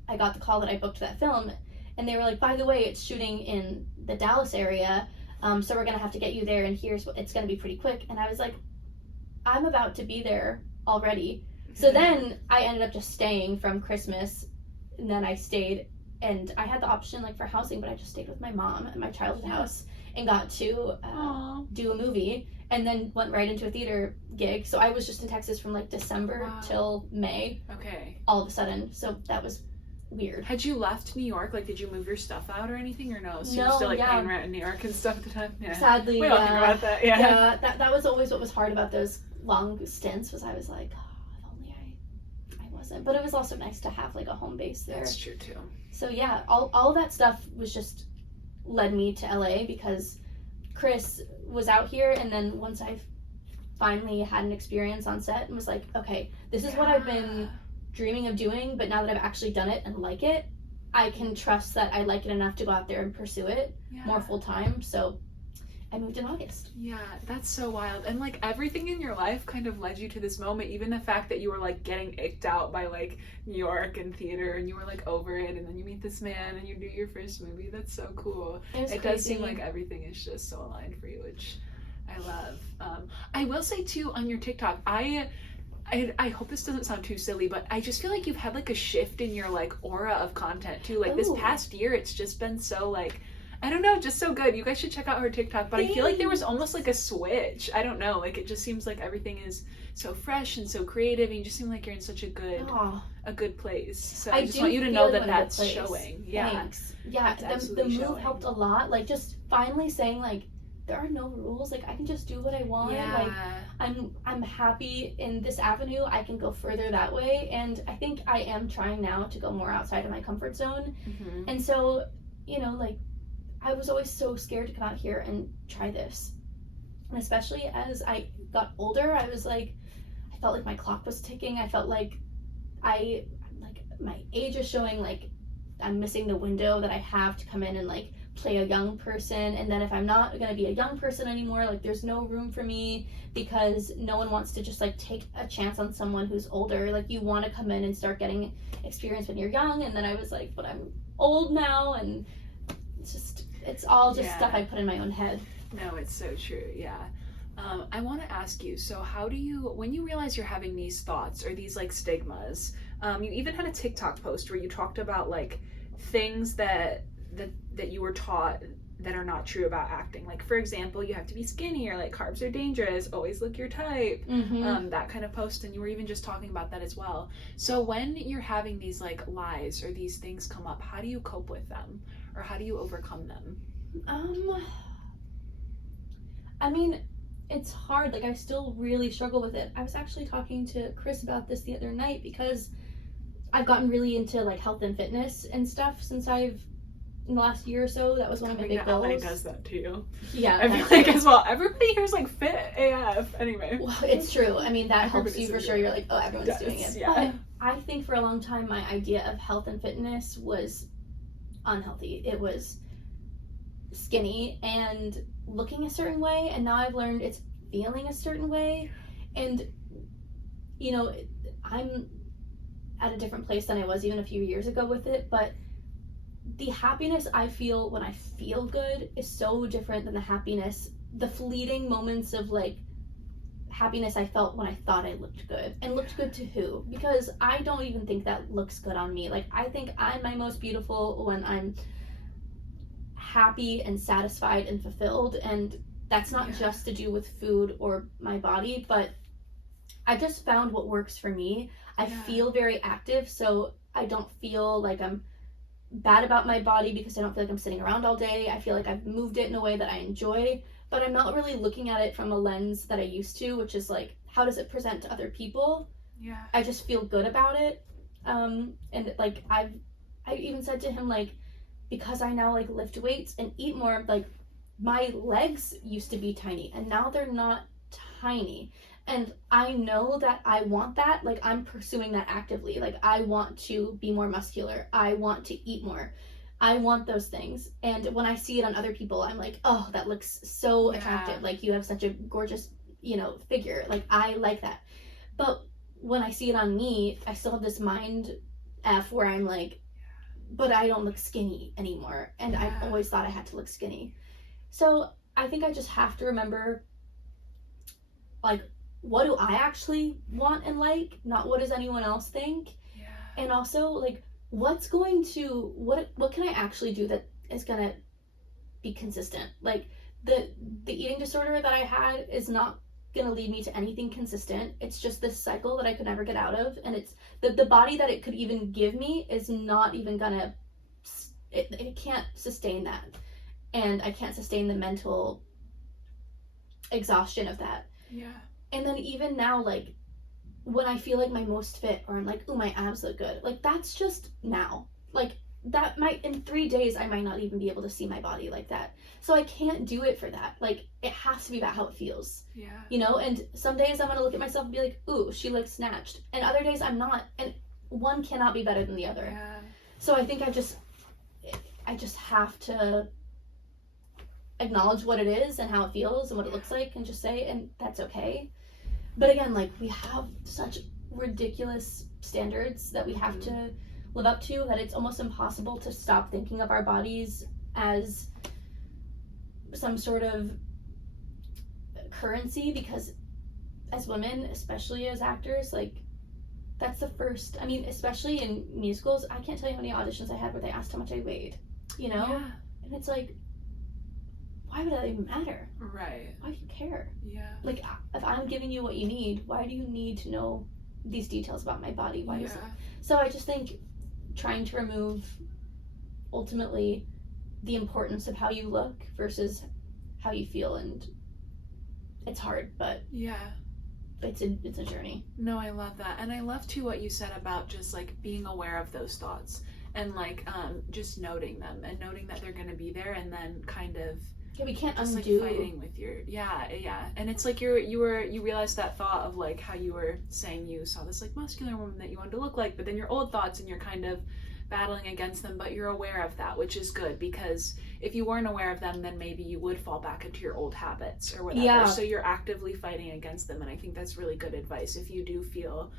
I got the call that I booked that film, and they were like, by the way, it's shooting in the Dallas area, so we're going to have to get you there, and here's what it's going to be pretty quick. And I was like, I'm about to be there already. So then I ended up just staying from Christmas, and then I stayed, and I had the option like for housing, but I just stayed with my mom at my childhood house and got to do a movie, and then went right into a theater gig. So I was just in Texas from like December till May, Okay. all of a sudden. So that was weird. Had you left New York? Like, did you move your stuff out or anything, or no? So you were No, still, like, yeah. paying rent in New York and stuff at the time? Yeah. Sadly, We all think about that, yeah. Yeah, that was always what was hard about those long stints, was I was like, oh, if only I wasn't. But it was also nice to have like a home base there. That's true, too. So yeah, all of that stuff was just led me to LA, because Chris was out here, and then once I finally had an experience on set and was like, okay, this is what I've been dreaming of doing, but now that I've actually done it and like it, I can trust that I like it enough to go out there and pursue it more full time. So I moved in August. Yeah, that's so wild. And like everything in your life kind of led you to this moment. Even the fact that you were like getting icked out by like New York and theater, and you were like over it, and then you meet this man and you do your first movie. That's so cool. It does seem like everything is just so aligned for you, which I love. I will say too, on your TikTok, I hope this doesn't sound too silly, but I just feel like you've had like a shift in your like aura of content too. Like this past year, it's just been so like, I don't know, just so good. You guys should check out her TikTok. But I feel like there was almost like a switch. I don't know. Like it just seems like everything is so fresh and so creative. And you just seem like you're in such a good place. So I just want you to know that that's showing. Yeah. Thanks. Yeah. The move helped a lot. Like just finally saying like, there are no rules. Like I can just do what I want. Yeah. Like I'm happy in this avenue. I can go further that way. And I think I am trying now to go more outside of my comfort zone. Mm-hmm. And so, you know, like I was always so scared to come out here and try this. And especially as I got older, I was like, I felt like my clock was ticking. I felt like my age is showing, like I'm missing the window that I have to come in and like play a young person. And then if I'm not gonna be a young person anymore, like there's no room for me because no one wants to just like take a chance on someone who's older. Like you want to come in and start getting experience when you're young. And then I was like, but I'm old now, and it's all just stuff I put in my own head. No, it's so true. Yeah. I want to ask you, so how do you, when you realize you're having these thoughts or these like stigmas, you even had a TikTok post where you talked about like things that you were taught that are not true about acting. Like for example, you have to be skinny, or like carbs are dangerous, always look your type, that kind of post. And you were even just talking about that as well. So when you're having these like lies or these things come up, how do you cope with them? Or how do you overcome them? I mean, it's hard. Like I still really struggle with it. I was actually talking to Chris about this the other night because I've gotten really into like health and fitness and stuff since in the last year or so. That was one of my big goals. LA does that too. Yeah, I feel like as well. Everybody here's like fit AF. Anyway, well, it's true. I mean, that helps you for sure. You're like, oh, everyone's doing it. Yeah. But I think for a long time, my idea of health and fitness was unhealthy. It was skinny and looking a certain way, and now I've learned it's feeling a certain way. And you know, I'm at a different place than I was even a few years ago with it, but the happiness I feel when I feel good is so different than the fleeting moments of like happiness I felt when I thought I looked good. And looked good to who? Because I don't even think that looks good on me. Like I think I'm my most beautiful when I'm happy and satisfied and fulfilled, and that's not just to do with food or my body, but I just found what works for me. I feel very active, so I don't feel like I'm bad about my body because I don't feel like I'm sitting around all day. I feel like I've moved it in a way that I enjoy, but I'm not really looking at it from a lens that I used to, which is like, how does it present to other people? Yeah. I just feel good about it. And like I even said to him, like, because I now like lift weights and eat more, like my legs used to be tiny and now they're not tiny. And I know that I want that. Like I'm pursuing that actively. Like I want to be more muscular. I want to eat more. I want those things. And when I see it on other people, I'm like, oh, that looks so attractive. Like you have such a gorgeous, you know, figure. Like I like that. But when I see it on me, I still have this mind F where I'm like, but I don't look skinny anymore. And I've always thought I had to look skinny. So I think I just have to remember, like, what do I actually want and like, not what does anyone else think? Yeah. And also, like, what can I actually do that is gonna be consistent? Like, the eating disorder that I had is not gonna lead me to anything consistent. It's just this cycle that I could never get out of, and it's the body that it could even give me is not even gonna, it can't sustain that, and I can't sustain the mental exhaustion of that. Yeah. And then even now, like, when I feel like my most fit, or I'm like, ooh, my abs look good, like, that's just now. Like, that might, in 3 days, I might not even be able to see my body like that. So I can't do it for that. Like, it has to be about how it feels. Yeah. You know, and some days I'm gonna look at myself and be like, ooh, she looks snatched. And other days I'm not. And one cannot be better than the other. Yeah. So I think I just have to acknowledge what it is and how it feels and what it looks like and just say, and that's okay. But again, like, we have such ridiculous standards that we have to live up to that it's almost impossible to stop thinking of our bodies as some sort of currency, because as women, especially as actors, like, that's the first, I mean, especially in musicals, I can't tell you how many auditions I had where they asked how much I weighed, you know? Yeah. And it's like, why would that even matter? Right. Why do you care? Yeah. Like, if I'm giving you what you need, why do you need to know these details about my body? Why is it? So I just think trying to remove, ultimately, the importance of how you look versus how you feel, and it's hard, but Yeah. it's a journey. No, I love that. And I love too what you said about just like being aware of those thoughts and like just noting them and noting that they're gonna be there, and then kind of Yeah, we can't just undo. like fighting with your and it's like you realized that thought of like how you were saying you saw this like muscular woman that you wanted to look like, but then your old thoughts and you're kind of battling against them, but you're aware of that, which is good, because if you weren't aware of them, then maybe you would fall back into your old habits or whatever. Yeah. So you're actively fighting against them, and I think that's really good advice. If you do feel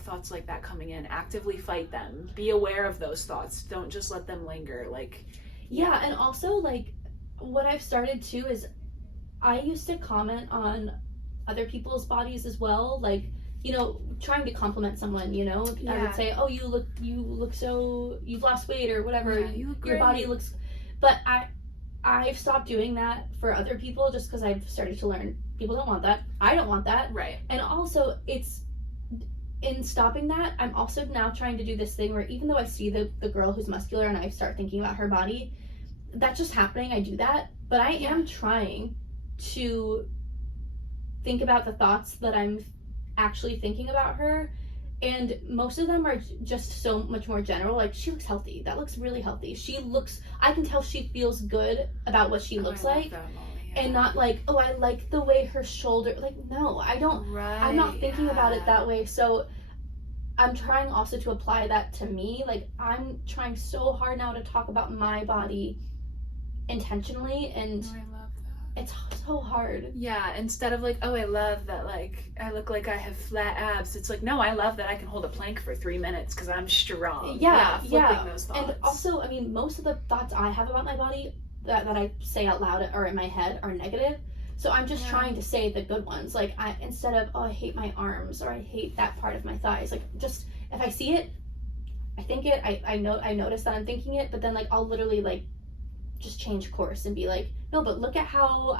thoughts like that coming in, actively fight them. Be aware of those thoughts. Don't just let them linger. Like, Yeah, and also, like, what I've started too is I used to comment on other people's bodies as well, like, trying to compliment someone, I would say, oh, you look so, you've lost weight or whatever, you look your great. body looks, but I've stopped doing that for other people just because I've started to learn people don't want that. I don't want that. Right. And also, it's in stopping that, I'm also now trying to do this thing where even though I see the girl who's muscular and I start thinking about her body, that's just happening. I do that, but I am trying to think about the thoughts that I'm actually thinking about her, and most of them are just so much more general. Like, she looks healthy. That looks really healthy. I can tell she feels good about what she looks like. That, Molly. And not like, oh, I like the way her shoulder, like, no, I don't. Right. I'm not thinking about it that way. So I'm trying also to apply that to me. Like, I'm trying so hard now to talk about my body intentionally, and I love that. it's so hard. Yeah, instead of like, oh, I love that, like, I look like I have flat abs. It's like, no, I love that I can hold a plank for 3 minutes because I'm strong. Flipping those thoughts. And also, I mean, most of the thoughts I have about my body that I say out loud or in my head are negative. So I'm just trying to say the good ones. Like, instead of, oh, I hate my arms, or I hate that part of my thighs. Like, just, if I see it, I think it, I notice that I'm thinking it, but then, like, I'll literally, like, just change course and be like, no, but look how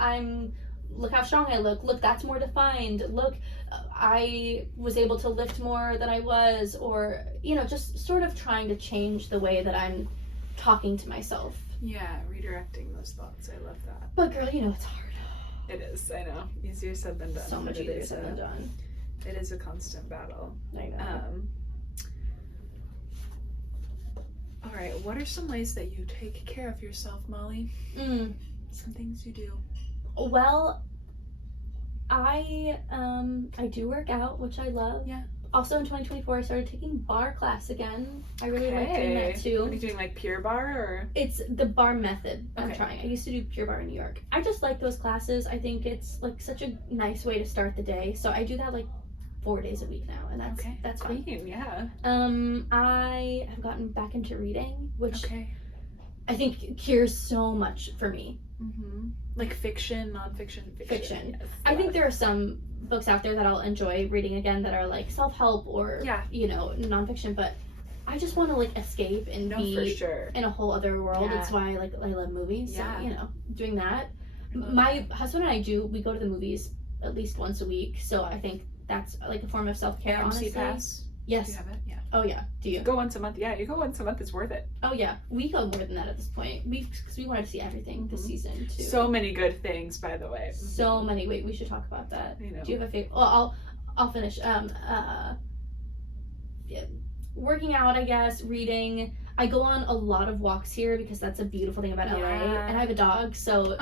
strong I look, that's more defined, look, I was able to lift more than I was, or, just sort of trying to change the way that I'm talking to myself. Yeah, redirecting those thoughts. I love that. But girl, it's hard. It is, I know. Easier said than done. So much easier said than done. It is a constant battle. I know. All right, what are some ways that you take care of yourself, Molly? Some things you do. Well, I do work out, which I love. Yeah. Also in 2024, I started taking bar class again. I really like doing that too. Are you doing like Pure Bar or? It's the bar method I'm Okay. trying. I used to do Pure Bar in New York. I just like those classes. I think it's like such a nice way to start the day. So I do that like 4 days a week now, and that's fun. Queen, yeah. I have gotten back into reading, which Okay. I think cures so much for me. Like fiction, nonfiction, Fiction. Yes, I think there are some books out there that I'll enjoy reading again that are like self-help or nonfiction, but I just want to like escape and be for sure. in a whole other world. Yeah. That's why I love movies. Yeah. So, doing that. My husband and I we go to the movies at least once a week, so I think that's like a form of self-care, AMC honestly. Pass? Yes. Do you have it? Yeah. Oh yeah. Do you? Go once a month. Yeah, you go once a month. It's worth it. Oh yeah. We go more than that at this point. Because we wanted to see everything this season too. So many good things, by the way. So many. Wait, we should talk about that. I know. Do you have a favorite? Well, I'll finish. working out, I guess, reading. I go on a lot of walks here because that's a beautiful thing about LA. Yeah. And I have a dog, so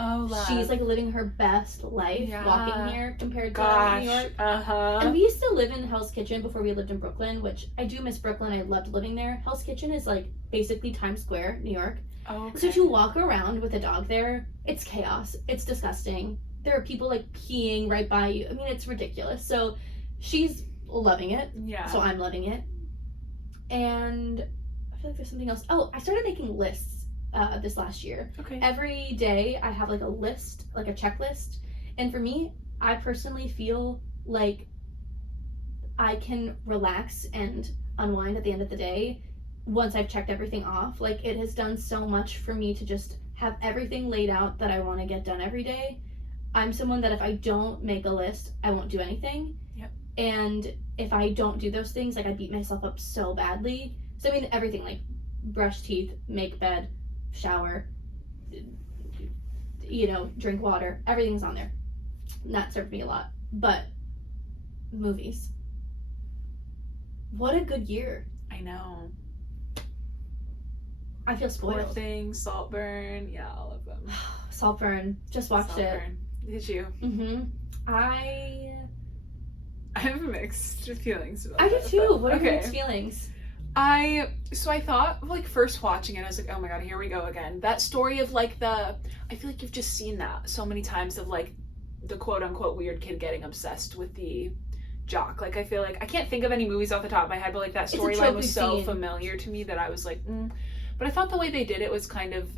she's like living her best life walking here compared to New York. And we used to live in Hell's Kitchen before we lived in Brooklyn, which I do miss Brooklyn. I loved living there. Hell's Kitchen is like basically Times Square, New York. So to walk around with a dog there, it's chaos. It's disgusting. There are people like peeing right by you. I mean, it's ridiculous. So she's loving it. Yeah. So I'm loving it. And I feel like there's something else. Oh, I started making lists this last year. Okay. Every day I have like a list, like a checklist. And for me, I personally feel like I can relax and unwind at the end of the day once I've checked everything off. Like, it has done so much for me to just have everything laid out that I want to get done every day. I'm someone that if I don't make a list, I won't do anything. Yep. And if I don't do those things, like, I beat myself up so badly. So I mean, everything, like brush teeth, make bed, shower, you know, drink water, everything's on there. And that served me a lot. But movies. What a good year. I know. I feel Poor spoiled. Thing, Saltburn, yeah, all of them. Saltburn. Just watched Saltburn. Did you? it. I have mixed feelings about do that, too. but- What are your okay. mixed feelings? I thought, like, first watching it, I was like, oh my god, here we go again. That story of, like, I feel like you've just seen that so many times of, like, the quote-unquote weird kid getting obsessed with the jock. Like, I feel like, I can't think of any movies off the top of my head, but, like, that a storyline trope was we've so seen. familiar to me that I was like, But I thought the way they did it was kind of,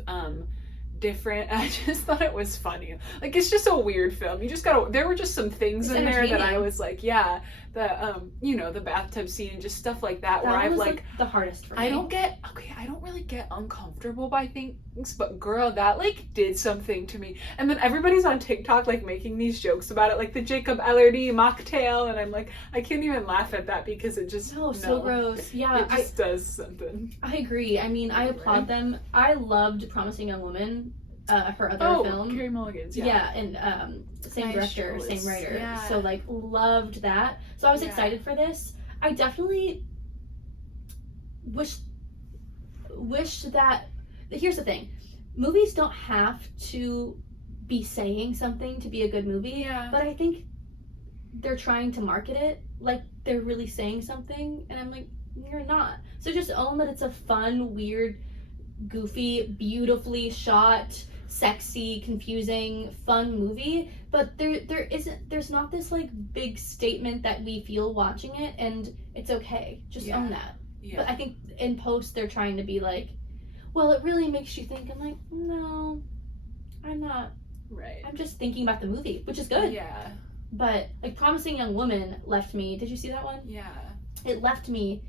different. I just thought it was funny. Like, it's just a weird film. You just gotta, there were just some things It's in there that I entertaining. was like, yeah, the, you know, the bathtub scene and just stuff like that, where That I've was like, the hardest for me. I don't really get uncomfortable by things, but girl, that like did something to me. And then everybody's on TikTok like making these jokes about it, like the Jacob Elordi mocktail, and I'm like, I can't even laugh at that because it just so gross. Yeah, it just does something. I agree. I mean, I applaud them. I loved Promising Young Woman, her other film. Carey Mulligan's, Yeah, and same Nice director, choice. same writer. Yeah. So like loved that. So I was Yeah. excited for this. I definitely wish that. Here's the thing, movies don't have to be saying something to be a good movie. Yeah. But I think they're trying to market it like they're really saying something, and I'm like, you're not. So just own that it's a fun, weird, goofy, beautifully shot, sexy, confusing, fun movie, but there's not this like big statement that we feel watching it, and it's okay. Just Yeah. own that. Yeah. But I think in post they're trying to be like, well, it really makes you think. I'm like, no, I'm not. Right. I'm just thinking about the movie, which is good. Yeah. But like Promising Young Woman left me. Did you see that one? Yeah. It left me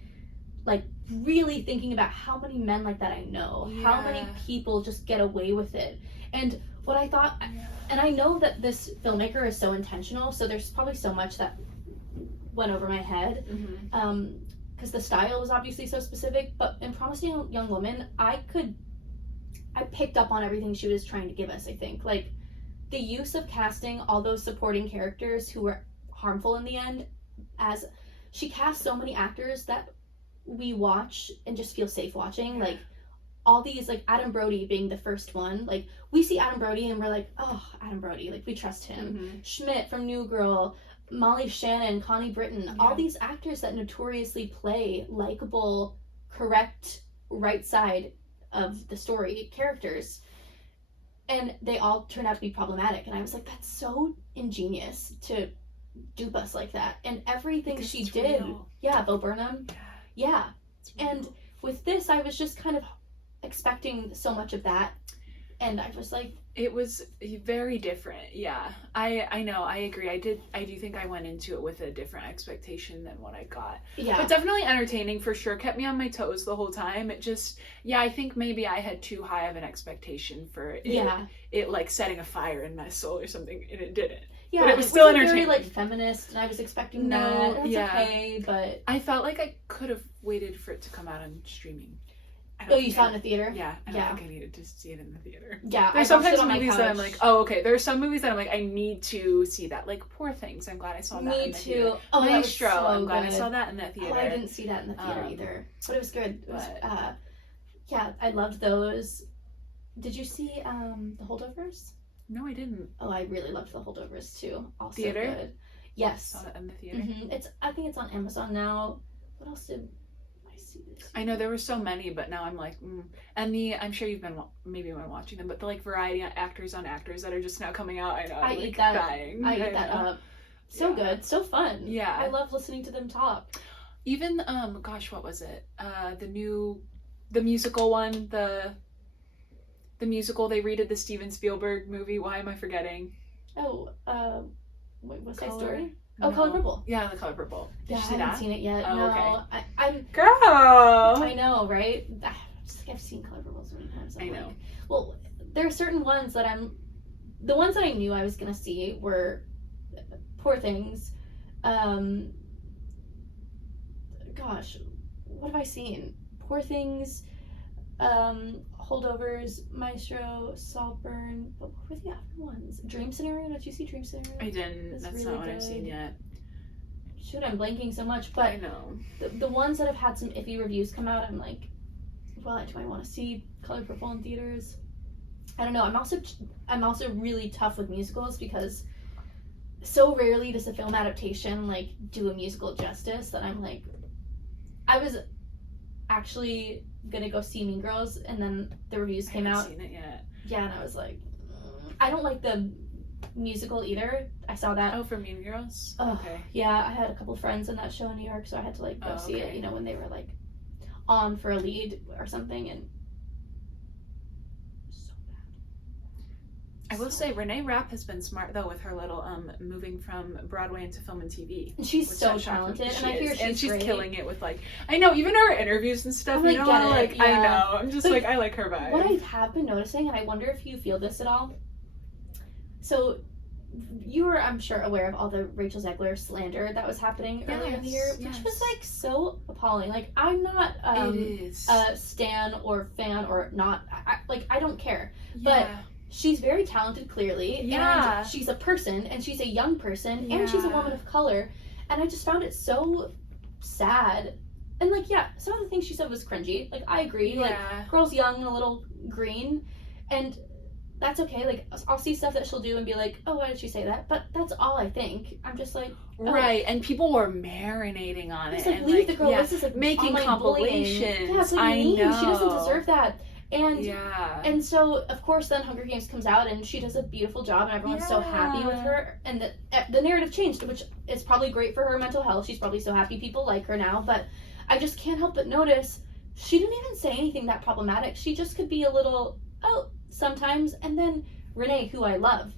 like really thinking about how many men like that I know, how many Yeah. people just get away with it. And what I thought, Yeah. and I know that this filmmaker is so intentional, so there's probably so much that went over my head, Mm-hmm. because the style was obviously so specific. But in Promising Young Woman, I picked up on everything she was trying to give us. I think like the use of casting all those supporting characters who were harmful in the end, as she cast so many actors that we watch and just feel safe watching. Like all these, like Adam Brody being the first one, like we see Adam Brody and we're like, oh, Adam Brody, like we trust him. Mm-hmm. Schmidt from New Girl, Molly Shannon, Connie Britton, Yeah. all these actors that notoriously play likable, correct, right side of the story characters, and they all turn out to be problematic. And I was like, that's so ingenious to dupe us like that. And everything Because she it's did, real. yeah, Bo Burnham, yeah. It's real. And with this, I was just kind of expecting so much of that, and I was like, it was very different. Yeah, I know, I agree. I do think I went into it with a different expectation than what I got. yeah, But definitely entertaining for sure. Kept me on my toes the whole time. It just, yeah, I think maybe I had too high of an expectation for it. yeah. It like setting a fire in my soul or something, and it didn't. Yeah, But it was it still wasn't very entertaining. like feminist, and I was expecting No, that. That's yeah. okay, but I felt like I could have waited for it to come out on streaming. Oh, you saw it in the theater? Yeah, I don't Yeah. think I needed to see it in the theater. Yeah, There's I watched sometimes it on my movies that I'm couch. like, oh, okay. There's some movies that I'm like, I need to see that. Like Poor Things. I'm glad I saw that Me in the too. theater. Oh, that was Maestro. so I'm glad I good. saw that in that theater. Oh, I didn't see that in the theater either. But it was good. It was, but- yeah, I loved those. Did you see The Holdovers? No, I didn't. Oh, I really loved The Holdovers too. Also Theater? good. Yes. Saw that in the theater. I think it's on Amazon now. What else did I see this? I know there were so many, but now I'm like, and I'm sure you've been maybe been watching them, but the like variety actors on actors that are just now coming out. I know. I'm, I like, eat that. dying. I eat that up. So Yeah. good, so fun. Yeah. I love listening to them talk. Even gosh, what was it? The musical one, the musical they redid the Steven Spielberg movie. Why am I forgetting? Oh, wait, What's Side Color? Story? Oh, No. Color Purple. Yeah, The Color Purple. Did Yeah, you I see haven't that? seen it yet. Oh, no, okay. I'm. Girl. I know, right? I just think I've seen Color Purple so many times. I know. Well, there are certain ones that the ones that I knew I was gonna see were Poor Things. Gosh, what have I seen? Poor Things, Holdovers, Maestro, Saltburn. What were the other ones? Dream Scenario. Did you see Dream Scenario? I didn't. It's That's really not what I've seen good. yet. Shoot, I'm blanking so much, I but know. the ones that have had some iffy reviews come out, I'm like, well, do I want to see Color Purple in theaters? I don't know. I'm also really tough with musicals because so rarely does a film adaptation like do a musical justice that I'm like, I was actually gonna go see Mean Girls and then the reviews came I out. haven't seen it yet. Yeah, and I was like, I don't like the musical either. I saw that. Oh, for Mean Girls. Oh, Okay. yeah, I had a couple friends in that show in New York, so I had to like go Oh, see it, okay. you know, when they were like on for a lead or something, and so bad. I will say Renee Rapp has been smart though with her little moving from Broadway into film and TV. And she's which so that shocked me. talented, She and I hear is, and she's great. killing it with like I know even her interviews and stuff. I'm You like, know, get it, like I yeah. know. I'm just But like I like her vibe. What I have been noticing, and I wonder if you feel this at all. So, you were, I'm sure, aware of all the Rachel Zegler slander that was happening earlier in the year, Yes, which was yes. like so appalling. Like, I'm not it is. a stan or fan or not. I don't care. But Yeah. she's very talented, clearly. Yeah. And she's a person, and she's a young person, and she's a Yeah. woman of color. And I just found it so sad. And, like, yeah, some of the things she said was cringy. Like, I agree. Like, Yeah. girl's young and a little green. And that's okay. Like, I'll see stuff that she'll do and be like, oh, why did she say that? But that's all I think. I'm just like, Right, and people were marinating on it's it like, and leave like the girl. yeah, This is like making online bullying. compilations. Yeah, it's like I mean. know. She doesn't deserve that. And Yeah. and so, of course, then Hunger Games comes out, and she does a beautiful job, and everyone's so happy with Yeah. her. And the narrative changed, which is probably great for her mental health. She's probably so happy people like her now. But I just can't help but notice she didn't even say anything that problematic. She just could be a little, sometimes. And then Renee, who I love,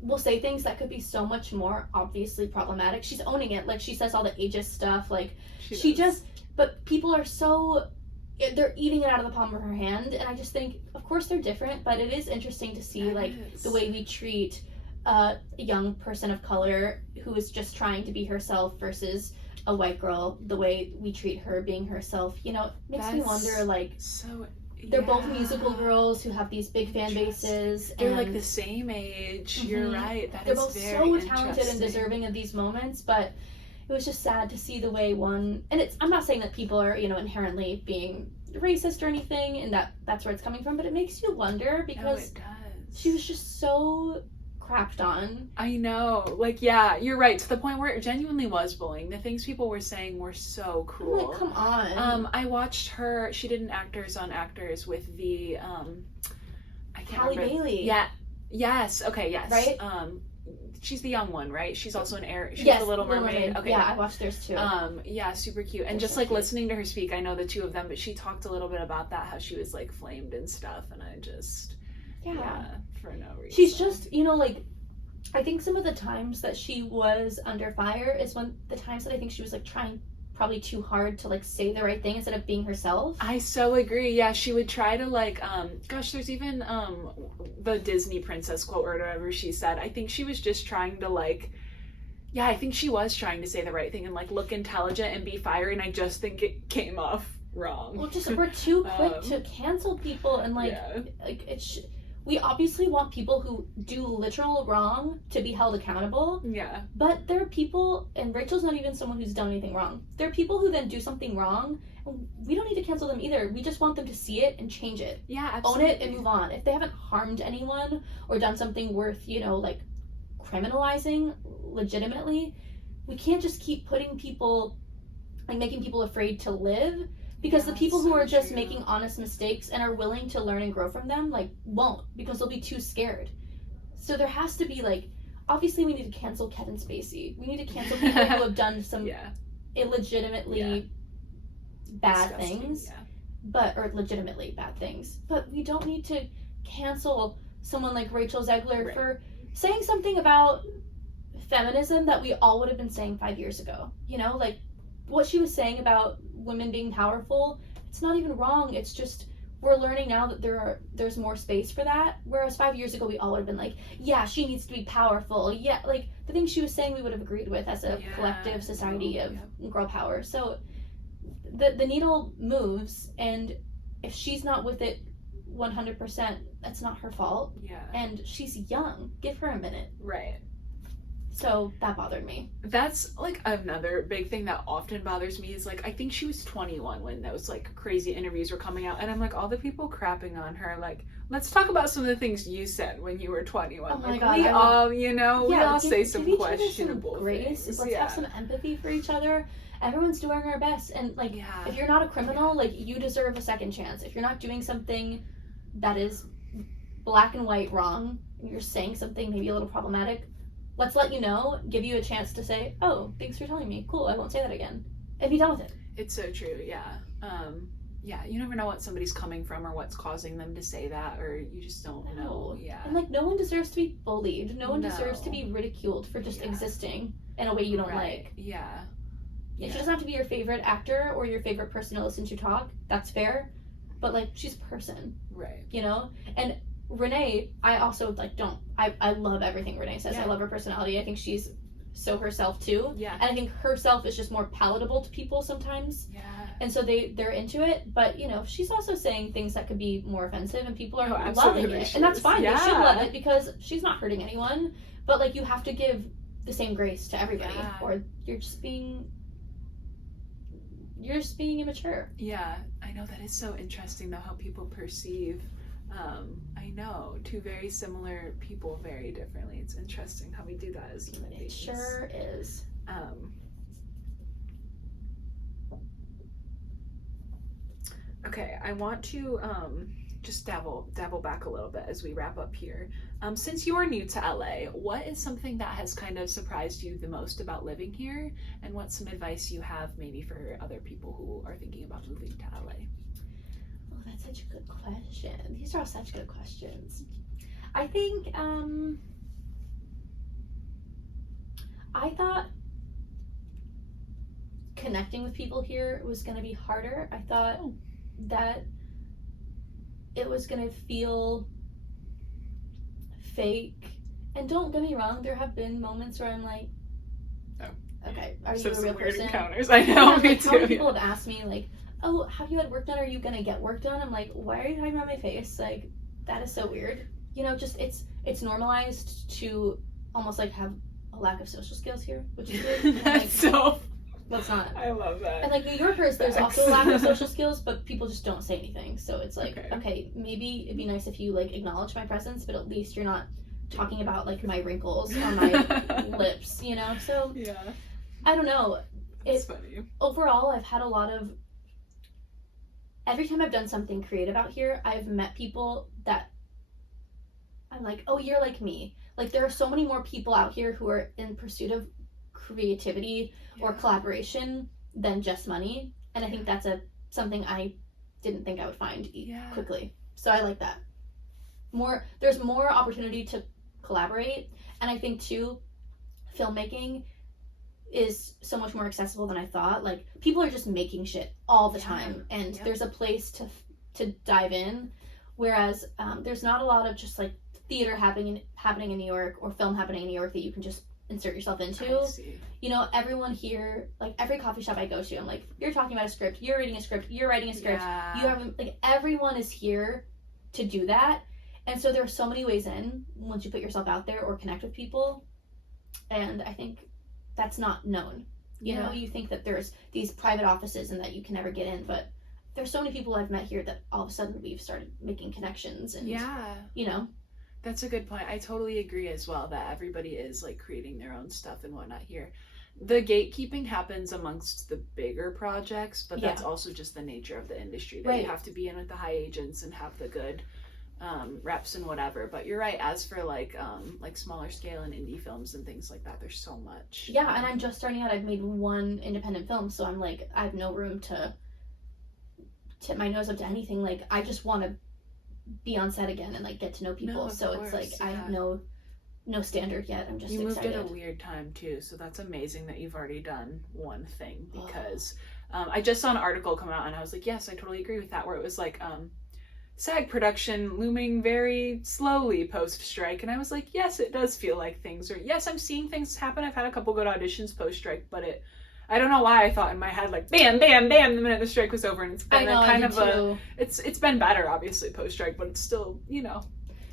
will say things that could be so much more obviously problematic. She's owning it. Like, she says all the ageist stuff. Like, she does. but people are so, they're eating it out of the palm of her hand, and I just think, of course they're different, but it is interesting to see It like is. the way we treat a young person of color who is just trying to be herself versus a white girl, the way we treat her being herself. You know, it makes me That's wonder, like, So they're both yeah. musical girls who have these big fan bases. They're and like the same age. You're Mhm. right. That they're is both very so talented and interesting. deserving of these moments, but it was just sad to see the way one, and I'm not saying that people are, you know, inherently being racist or anything, and that's where it's coming from, but it makes you wonder because it does. she was just so crapped on. I know. Like, yeah, you're right. To the point where it genuinely was bullying. The things people were saying were so I'm cruel. like, come on. I watched her. She did an Actors on Actors with the I can't Halle remember. Bailey. Yeah. Yes. Okay. Yes. Right? She's the young one, right? She's also an air. She's Yes, the Little Mermaid. Okay. Yeah, I watched theirs too. Yeah, super cute. And They're just so like cute. listening to her speak, I know the two of them, but she talked a little bit about that, how she was like flamed and stuff, and I just yeah. for no reason. She's just, you know, like, I think some of the times that she was under fire is when the times that I think she was like trying probably too hard to like say the right thing instead of being herself. I so agree. Yeah, she would try to like gosh, there's even the Disney princess quote or whatever she said. I think she was just trying to like I think she was trying to say the right thing and like look intelligent and be fiery, and I just think it came off wrong. Well, just we're too quick Um, to cancel people, and like we obviously want people who do literal wrong to be held accountable. Yeah. But there are people, and Rachel's not even someone who's done anything wrong. There are people who then do something wrong, and we don't need to cancel them either. We just want them to see it and change it. Yeah, Own absolutely. it and move on. If they haven't harmed anyone or done something worth, like criminalizing legitimately, we can't just keep putting people, like making people afraid to live. Because the people who are just making honest mistakes and are willing to learn and grow from them, like, won't, because they'll be too scared. So there has to be, like, obviously we need to cancel Kevin Spacey. We need to cancel people who have done some illegitimately bad Disgusting, things. yeah. Or legitimately bad things. But we don't need to cancel someone like Rachel Zegler for saying something about feminism that we all would have been saying 5 years ago. Like, what she was saying about women being powerful, it's not even wrong. It's just we're learning now that there's more space for that. Whereas 5 years ago we all would have been like, yeah, she needs to be powerful. Yeah, like the things she was saying we would have agreed with as a collective society of girl power. So the needle moves, and if she's not with it 100%, that's not her fault. Yeah. And she's young. Give her a minute. Right. So that bothered me. That's like another big thing that often bothers me is like, I think she was 21 when those like crazy interviews were coming out, and I'm like, all the people crapping on her, like, let's talk about some of the things you said when you were 21. Oh my like, God, we all, we all say some give each other questionable some grace. things. Let's have some empathy for each other. Everyone's doing our best, and like, if you're not a criminal, like, you deserve a second chance. If you're not doing something that is black and white wrong, and you're saying something maybe a little problematic, let's let you know, give you a chance to say, oh, thanks for telling me. Cool, I won't say that again. And be done with it. It's so true, yeah. You never know what somebody's coming from or what's causing them to say that, or you just don't know. Yeah. And like, no one deserves to be bullied. No one deserves to be ridiculed for just existing in a way you don't like. Yeah. She doesn't have to be your favorite actor or your favorite person to listen to talk. That's fair. But like, she's a person. Right. And Renee, I also like I love everything Renee says. I love her personality. I think she's so herself too. Yeah. And I think herself is just more palatable to people sometimes. Yeah. And so they're into it. But she's also saying things that could be more offensive, and people are absolutely loving it. And that's fine. Yeah. They should love it because she's not hurting anyone. But like, you have to give the same grace to everybody, or you're just being immature. Yeah, I know, that is so interesting though, how people perceive I know, two very similar people very differently. It's interesting how we do that as human beings. It sure is. Okay, I want to just dabble back a little bit as we wrap up here. Since you are new to LA, what is something that has kind of surprised you the most about living here? And what's some advice you have maybe for other people who are thinking about moving to LA? Oh, that's such a good question. These are all such good questions. I think, I thought connecting with people here was going to be harder. I thought that it was going to feel fake. And don't get me wrong, there have been moments where I'm like, okay, are you a real person? Encounters. I know, me too. How many people have asked me, like, oh, have you had work done? Are you going to get work done? I'm like, why are you talking about my face? Like, that is so weird. Just it's normalized to almost like have a lack of social skills here, which is weird. That's like, so... Let's not. I love that. And like, New Yorkers, there's also a lack of social skills, but people just don't say anything. So it's like, okay, maybe it'd be nice if you like acknowledge my presence, but at least you're not talking about like my wrinkles on my lips, So yeah, I don't know. It's funny. Overall, I've had a lot of. Every time I've done something creative out here, I've met people that I'm like, oh, you're like me. Like, there are so many more people out here who are in pursuit of creativity or collaboration than just money, and I think that's something I didn't think I would find quickly. So I like that. There's more opportunity to collaborate, and I think too, filmmaking is so much more accessible than I thought. Like, people are just making shit all the time, and there's a place to dive in, whereas there's not a lot of just like theater happening in New York or film happening in New York that you can just insert yourself I into. see. You know, everyone here, like every coffee shop I go to, I'm like, you're talking about a script, you're reading a script, you're writing a script. Yeah. You have, like, everyone is here to do that. And so there are so many ways in once you put yourself out there or connect with people. And I think that's not known. You know, you think that there's these private offices and that you can never get in, but there's so many people I've met here that all of a sudden we've started making connections and, you know. That's a good point. I totally agree as well that everybody is like creating their own stuff and whatnot here. The gatekeeping happens amongst the bigger projects, but that's also just the nature of the industry, that you have to be in with the high agents and have the good reps and whatever. But you're right, as for like smaller scale and indie films and things like that, there's so much. Yeah, and I'm just starting out. I've made one independent film, so I'm like, I have no room to tip my nose up to anything. Like, I just want to be on set again and like get to know people. So it's like I have no standard yet. I'm just excited. You moved at a weird time too, so that's amazing that you've already done one thing, because I just saw an article come out and I was like, yes, I totally agree with that, where it was like SAG production looming very slowly post-strike, and I was like, yes, it does feel like things are, yes, I'm seeing things happen. I've had a couple good auditions post-strike, but I don't know why I thought in my head like bam, bam, bam the minute the strike was over, and it's been it's been better obviously post-strike, but it's still, you know,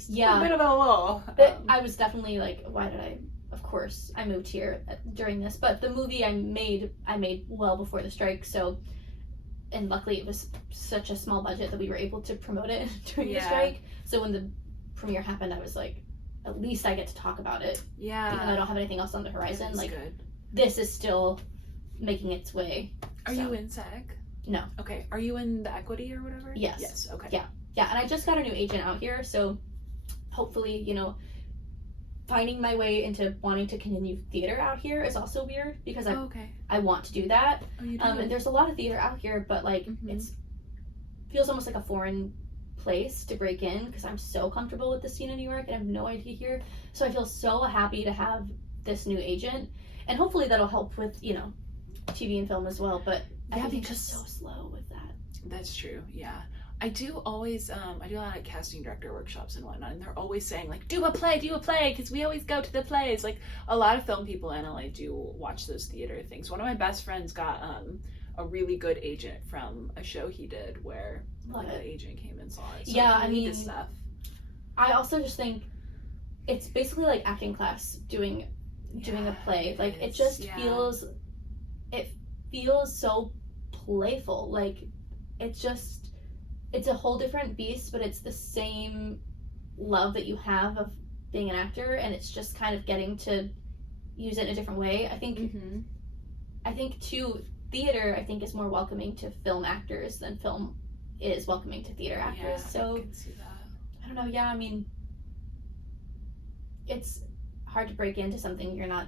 a bit of a lull. But I was definitely like, of course I moved here during this, but the movie I made well before the strike, so, and luckily it was such a small budget that we were able to promote it during the strike. So when the premiere happened, I was like, at least I get to talk about it. Yeah. Even though I don't have anything else on the horizon. Like, good. This is still making its way. Are you in SAG? No. Okay. Are you in the equity or whatever? Yes. Yes. Okay. Yeah. Yeah. And I just got a new agent out here, so hopefully, you know, finding my way into wanting to continue theater out here is also weird, because I want to do that. Oh, you do? And there's a lot of theater out here, but like it's feels almost like a foreign place to break in, because I'm so comfortable with the scene in New York and I have no idea here. So I feel so happy to have this new agent, and hopefully that'll help with, you know, TV and film as well. But I think it's just so slow with that. That's true. Yeah. I do always, I do a lot of casting director workshops and whatnot, and they're always saying, like, do a play, because we always go to the plays. Like, a lot of film people in LA do watch those theater things. One of my best friends got a really good agent from a show he did where the agent came and saw it. So yeah, I mean, this stuff. I also just think it's basically like acting class doing a play. Like, it just feels so playful. Like, it's a whole different beast, but it's the same love that you have of being an actor, and it's just kind of getting to use it in a different way. I think too, theater, I think, is more welcoming to film actors than film is welcoming to theater actors. So I can see that. I don't know. Yeah, I mean, it's hard to break into something you're not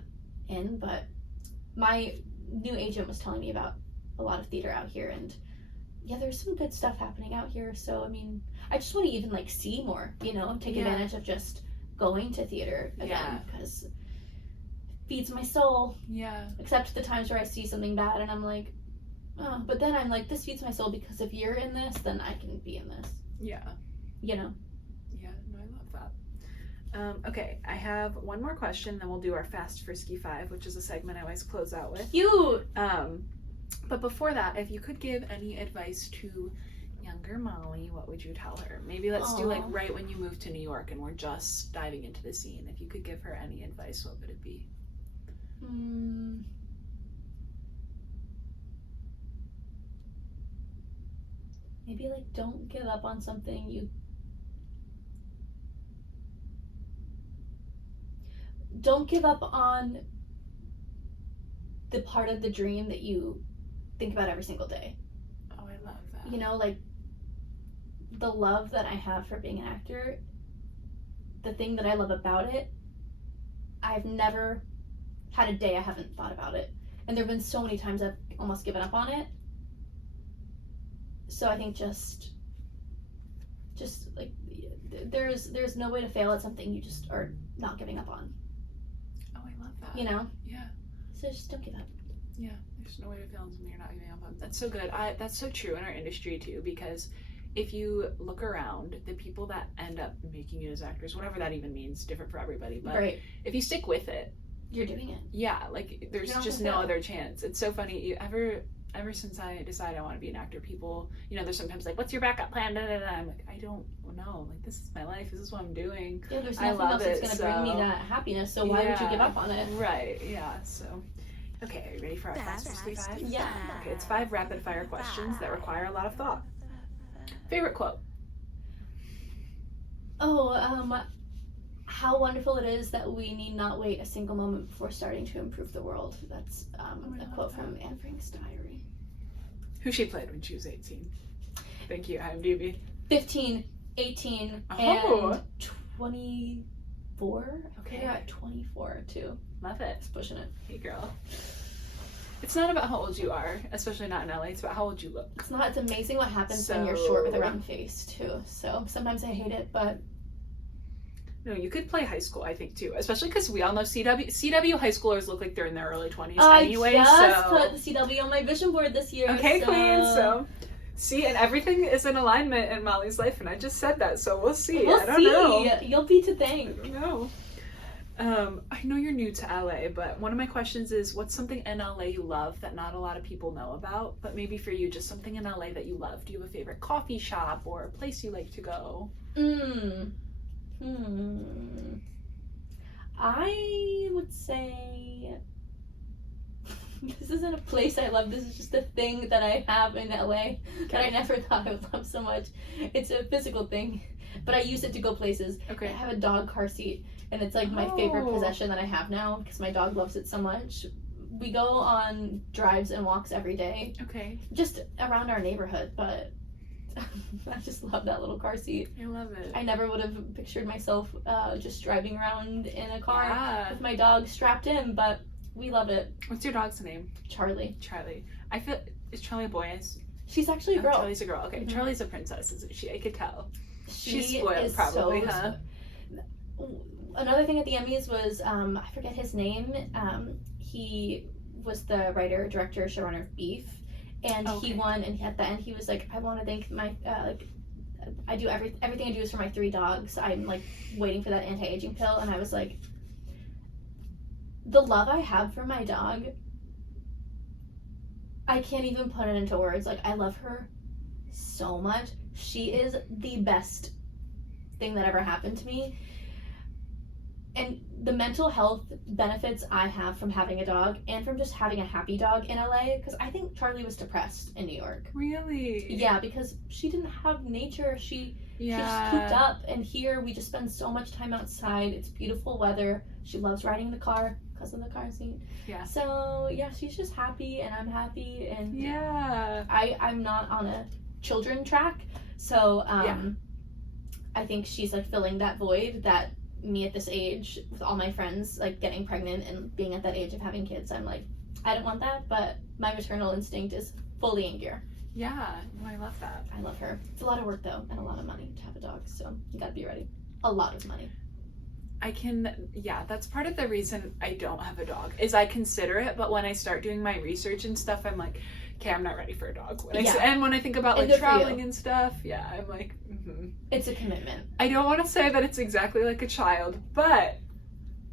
in, but my new agent was telling me about a lot of theater out here, and yeah, there's some good stuff happening out here. So I mean, I just want to even like see more, you know, take advantage of just going to theater again, because it feeds my soul. Yeah. Except the times where I see something bad and I'm like, oh, but then I'm like, this feeds my soul because if you're in this, then I can be in this. Yeah. You know. Yeah, no, I love that. Okay, I have one more question, then we'll do our Fast Frisky 5, which is a segment I always close out with. Cute! But before that, if you could give any advice to younger Molly, what would you tell her? Maybe let's do like right when you moved to New York and we're just diving into the scene. If you could give her any advice, what would it be? Maybe like don't give up on something. Don't give up on the part of the dream that you think about every single day. Oh, I love that. You know, like the love that I have for being an actor, the thing that I love about it, I've never had a day I haven't thought about it. And there have been so many times I've almost given up on it. So I think just like there's no way to fail at something you just are not giving up on. Oh, I love that. You know? Yeah. So just don't give up. Yeah, there's no way to fail in something you're not giving up on. That's so good. That's so true in our industry too, because if you look around, the people that end up making it as actors, whatever that even means, different for everybody, but if you stick with it, you're doing it. Yeah, like there's You're not just gonna no fail. other chance. It's so funny. Ever since I decided I want to be an actor, people, there's sometimes like, what's your backup plan? Da, da, da. I'm like, I don't know. Like, this is my life. This is what I'm doing. Yeah, there's I nothing love else that's it, going to bring me so- that happiness, so why would you Yeah. give up on it? Right, yeah, so. Okay, are you ready for our Fast Mystery 5? Yeah. Okay, it's 5 rapid fire questions that require a lot of thought. Favorite quote? How wonderful it is that we need not wait a single moment before starting to improve the world. That's a quote from Anne Frank's diary. Who she played when she was 18. Thank you, IMDb. 15, 18, Oh. and 24. Okay. They're at 24 too. Love it. Just pushing it. Hey, girl. It's not about how old you are, especially not in LA. It's about how old you look. It's amazing what happens when you're short with a round face too. So sometimes I hate it, but No, you could play high school, I think, too. Especially because we all know CW high schoolers look like they're in their early 20s anyway. I just so. put the CW on my vision board this year. Okay, so... queen. So, see, and everything is in alignment in Molly's life, and I just said that, so we'll see. We'll I don't see. know. You'll be to I thank. don't know. I know you're new to LA, but one of my questions is, what's something in LA you love that not a lot of people know about, but maybe for you, just something in LA that you love? Do you have a favorite coffee shop or a place you like to go? I would say this isn't a place I love. This is just a thing that I have in LA that I never thought I would love so much. It's a physical thing, but I use it to go places. Okay. I have a dog car seat, and it's like my favorite Oh. possession that I have now because my dog loves it so much. We go on drives and walks every day, Okay. just around our neighborhood, but I just love that little car seat. I love it. I never would have pictured myself just driving around in a car Yeah. with my dog strapped in, but we love it. What's your dog's name? Charlie. Charlie. I feel, is Charlie a boy? She's actually a Oh, girl. Charlie's a girl. Okay, Mhm. Charlie's a princess, isn't she? I could tell. She She's spoiled, is probably, so huh? Another thing at the Emmys was I forget his name. He was the writer, director, showrunner of Beef, and Okay. he won. And at the end, he was like, "I want to thank my I do everything I do is for my 3 dogs. I'm like waiting for that anti-aging pill." And I was like, the love I have for my dog, I can't even put it into words. Like, I love her so much. She is the best thing that ever happened to me. And the mental health benefits I have from having a dog and from just having a happy dog in LA, because I think Charlie was depressed in New York. Really? Yeah, because she didn't have nature. She's Yeah. cooped up, and here we just spend so much time outside. It's beautiful weather. She loves riding in the car because of the car seat. Yeah. So yeah, she's just happy, and I'm happy, and Yeah. I'm not on a children track, so Yeah. I think she's like filling that void that me at this age with all my friends like getting pregnant and being at that age of having kids. I'm like, I don't want that, but my maternal instinct is fully in gear. Yeah. No, I love that. I love her. It's a lot of work though, and a lot of money to have a dog, so you gotta be ready. A lot of money. That's part of the reason I don't have a dog, is I consider it, but when I start doing my research and stuff, I'm like, okay, I'm not ready for a dog. And when I think about And like good for you. traveling and stuff, yeah, I'm like, It's a commitment. I don't want to say that it's exactly like a child, but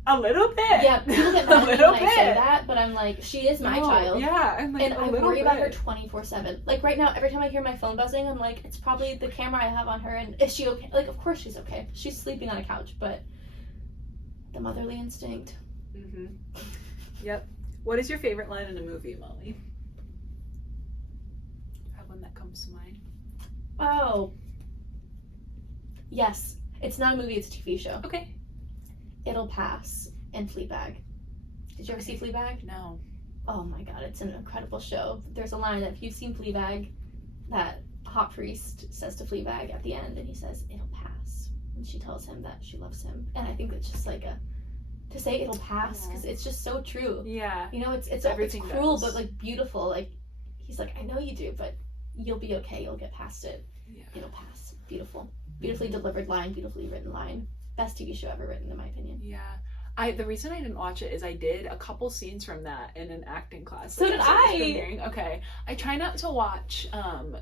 a little bit. Yeah, people get a mad at me little when bit. I say that, but I'm like, she is my No, child. Yeah, I'm like And a I little worry bit. about her 24/7. Like right now, every time I hear my phone buzzing, I'm like, it's probably the camera I have on her. And is she okay? Like, of course she's okay. She's sleeping on a couch, but the motherly instinct. Yep. What is your favorite line in a movie, Molly? Do you have one that comes to mind? Oh, yes. It's not a movie. It's a TV show. Okay. It'll pass. And Fleabag. Did you ever see Fleabag? No. Oh my god, it's an incredible show. There's a line that if you've seen Fleabag, that hot priest says to Fleabag at the end, and he says, "It'll pass." And she tells him that she loves him. And I think it's just like to say it'll pass, because it's just so true. Yeah. You know, it's Everything cruel, does. but like beautiful. Like, he's like, I know you do, but you'll be okay. You'll get past it. Yeah. It'll pass. Beautiful. Beautifully delivered line, beautifully written line. Best TV show ever written, in my opinion. Yeah. The reason I didn't watch it is I did a couple scenes from that in an acting class. So did as was I. premiering. Okay. I try not to watch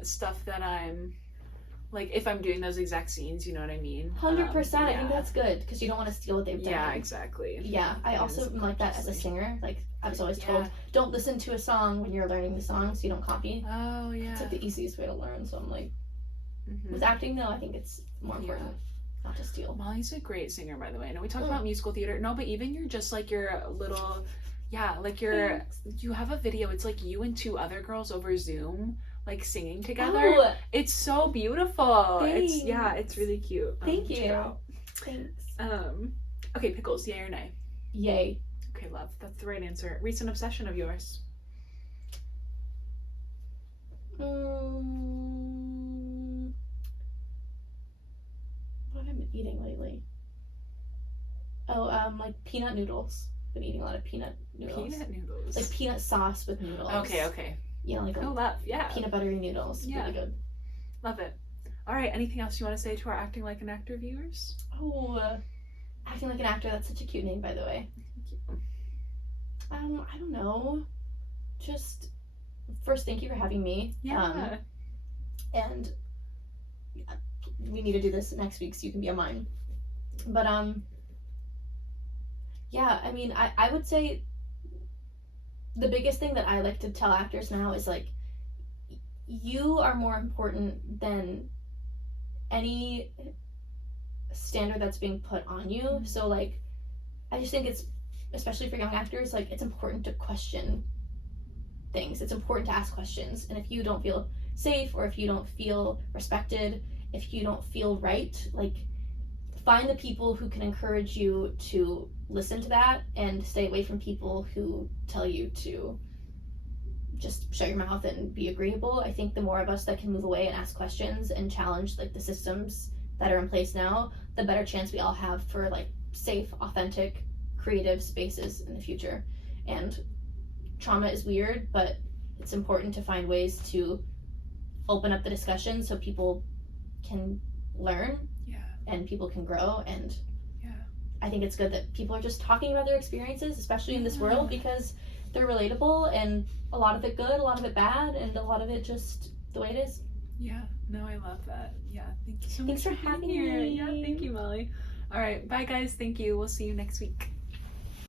stuff that I'm like if I'm doing those exact scenes, you know what I mean? 100%. I yeah. think that's good because you don't want to steal what they've done. Yeah, exactly. Yeah, I also am like that as a singer. Like I was always told, don't listen to a song when you're learning the song, so you don't copy. Oh yeah. It's like the easiest way to learn. So I'm like, with acting though, I think it's more important not to steal. Molly's a great singer, by the way. I know we talk about musical theater. No, but even you're just like your little, like you have a video. It's like you and two other girls over Zoom, like singing together. Oh, It's so beautiful. thanks. It's really cute. Thank check it you. out. Thanks. Okay, pickles, yay or nay? Yay. Okay, love. That's the right answer. Recent obsession of yours? What have I been eating lately? Oh, like peanut noodles. Been eating a lot of peanut noodles. Peanut noodles. Like peanut sauce with noodles. Okay. You know, like Oh, love. Yeah. peanut buttery noodles. Yeah. Really good. Love it. All right. Anything else you want to say to our Acting Like an Actor viewers? Oh, acting like an actor. That's such a cute name, by the way. I don't know. Just first, thank you for having me. Yeah. And we need to do this next week so you can be on mine. But yeah, I mean, I would say the biggest thing that I like to tell actors now is like, you are more important than any standard that's being put on you. So like, I just think it's, especially for young actors, like it's important to question things. It's important to ask questions. And if you don't feel safe, or if you don't feel respected, if you don't feel right, like find the people who can encourage you to listen to that and stay away from people who tell you to just shut your mouth and be agreeable. I think the more of us that can move away and ask questions and challenge like the systems that are in place now, the better chance we all have for like safe, authentic, creative spaces in the future. And trauma is weird, but it's important to find ways to open up the discussion so people can learn and people can grow. And I think it's good that people are just talking about their experiences, especially in this world, because they're relatable, and a lot of it good, a lot of it bad, and a lot of it just the way it is. Yeah, no, I love that. Yeah, thank you so much. Thanks for having me. Yeah, thank you, Molly. All right, bye guys. Thank you. We'll see you next week.